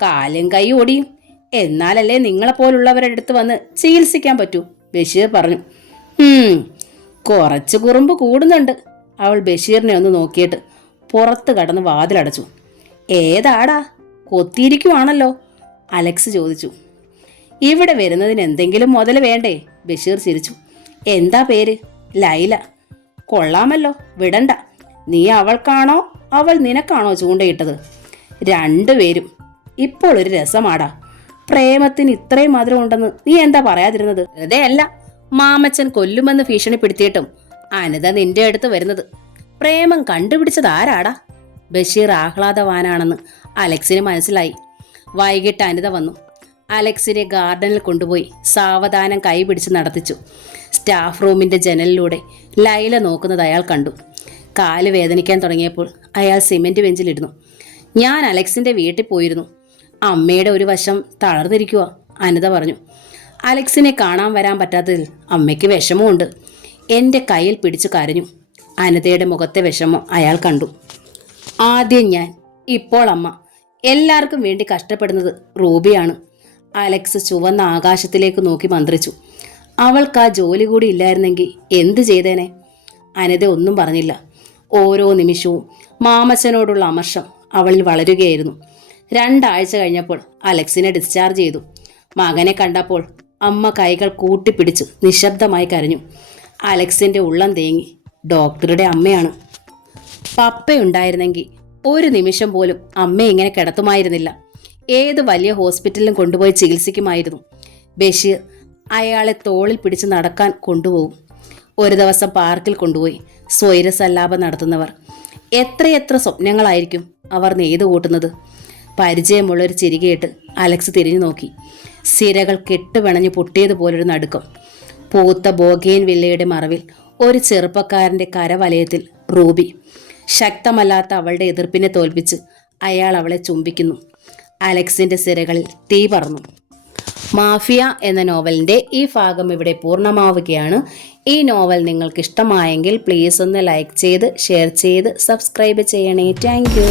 കാലും കൈയും ഒടിയും. എന്നാലല്ലേ നിങ്ങളെപ്പോലുള്ളവരുടെ അടുത്ത് വന്ന് ചികിത്സിക്കാൻ പറ്റൂ, ബഷീർ പറഞ്ഞു. കുറച്ച് കുറുമ്പ് കൂടുന്നുണ്ട്. അവൾ ബഷീറിനെ ഒന്ന് നോക്കിയിട്ട് പുറത്ത് കടന്ന് വാതിലടച്ചു. ഏതാടാ, കൊത്തിയിരിക്കുവാണല്ലോ, അലക്സ് ചോദിച്ചു. ഇവിടെ വരുന്നതിന് എന്തെങ്കിലും മുതൽ വേണ്ടേ, ബഷീർ ചിരിച്ചു. എന്താ പേര്? ലൈല. കൊള്ളാമല്ലോ, വിടണ്ട. നീ അവൾക്കാണോ അവൾ നിനക്കാണോ ചൂണ്ടയിട്ടത്? രണ്ടുപേരും. ഇപ്പോൾ ഒരു രസമാടാ. പ്രേമത്തിന് ഇത്രയും മധുരം ഉണ്ടെന്ന് നീ എന്താ പറയാതിരുന്നത്? വെറുതെ അല്ല, മാമച്ചൻ കൊല്ലുമെന്ന് ഭീഷണിപ്പെടുത്തിയിട്ടും അനിത നിന്റെ അടുത്ത് വരുന്നത്. പ്രേമം കണ്ടുപിടിച്ചത് ആരാടാ? ബഷീർ ആഹ്ലാദവാനാണെന്ന് അലക്സിന് മനസ്സിലായി. വൈകിട്ട് അനിത വന്നു. അലക്സിനെ ഗാർഡനിൽ കൊണ്ടുപോയി സാവധാനം കൈ പിടിച്ച് നടത്തിച്ചു. സ്റ്റാഫ് റൂമിൻ്റെ ജനലിലൂടെ ലൈല നോക്കുന്നത് അയാൾ കണ്ടു. കാല് വേദനിക്കാൻ തുടങ്ങിയപ്പോൾ അയാൾ സിമെൻറ്റ് ബെഞ്ചിലിരുന്നു. ഞാൻ അലക്സിൻ്റെ വീട്ടിൽ പോയിരുന്നു. അമ്മയുടെ ഒരു വശം തളർന്നിരിക്കുക, അനിത പറഞ്ഞു. അലക്സിനെ കാണാൻ വരാൻ പറ്റാത്തതിൽ അമ്മയ്ക്ക് വിഷമമുണ്ട്. എൻ്റെ കയ്യിൽ പിടിച്ചു കരഞ്ഞു. അനിതയുടെ മുഖത്തെ വിഷമം അയാൾ കണ്ടു. ആദ്യം ഞാൻ, ഇപ്പോൾ അമ്മ. എല്ലാവർക്കും വേണ്ടി കഷ്ടപ്പെടുന്നത് റൂബിയാണ്. അലക്സ് ചുവന്ന ആകാശത്തിലേക്ക് നോക്കി മന്ത്രിച്ചു. അവൾക്ക് ആ ജോലി കൂടി ഇല്ലായിരുന്നെങ്കിൽ എന്ത് ചെയ്തേനെ? അനിത ഒന്നും പറഞ്ഞില്ല. ഓരോ നിമിഷവും മാമച്ചനോടുള്ള അമർഷം അവളിൽ വളരുകയായിരുന്നു. 2 ആഴ്ച കഴിഞ്ഞപ്പോൾ അലക്സിനെ ഡിസ്ചാർജ് ചെയ്തു. മകനെ കണ്ടപ്പോൾ അമ്മ കൈകൾ കൂട്ടിപ്പിടിച്ചു നിശബ്ദമായി കരഞ്ഞു. അലക്സിന്റെ ഉള്ളം തേങ്ങി. ഡോക്ടറുടെ അമ്മയാണ്. പപ്പയുണ്ടായിരുന്നെങ്കിൽ ഒരു നിമിഷം പോലും അമ്മയെ ഇങ്ങനെ കിടത്തുമായിരുന്നില്ല. ഏത് വലിയ ഹോസ്പിറ്റലിലും കൊണ്ടുപോയി ചികിത്സിക്കുമായിരുന്നു. ബഷീർ അയാളെ തോളിൽ പിടിച്ച് നടക്കാൻ കൊണ്ടുപോകും. ഒരു ദിവസം പാർക്കിൽ കൊണ്ടുപോയി സ്വൈരസല്ലാപം നടത്തുന്നവർ. എത്രയെത്ര സ്വപ്നങ്ങളായിരിക്കും അവർ നെയ്തു കൂട്ടുന്നത്. പരിചയമുള്ളൊരു ചിരി കേട്ട് അലക്സ് തിരിഞ്ഞു നോക്കി. സിരകൾ കെട്ടുപിണഞ്ഞു പൊട്ടിയതുപോലൊരു നടുക്കം. പൂത്ത ബോഗേൻ വില്ലയുടെ മറവിൽ ഒരു ചെറുപ്പക്കാരൻ്റെ കരവലയത്തിൽ റൂബി. ശക്തമല്ലാത്ത അവളുടെ എതിർപ്പിനെ തോൽപ്പിച്ച് അയാൾ അവളെ ചുംബിക്കുന്നു. അലക്സിന്റെ സിരകളിൽ തീ പറന്നു. മാഫിയ എന്ന നോവലിൻ്റെ ഈ ഭാഗം ഇവിടെ പൂർണ്ണമാവുകയാണ്. ഈ നോവൽ നിങ്ങൾക്ക് ഇഷ്ടമായെങ്കിൽ പ്ലീസ് ഒന്ന് ലൈക്ക് ചെയ്ത് ഷെയർ ചെയ്ത് സബ്സ്ക്രൈബ് ചെയ്യണേ. Thank you.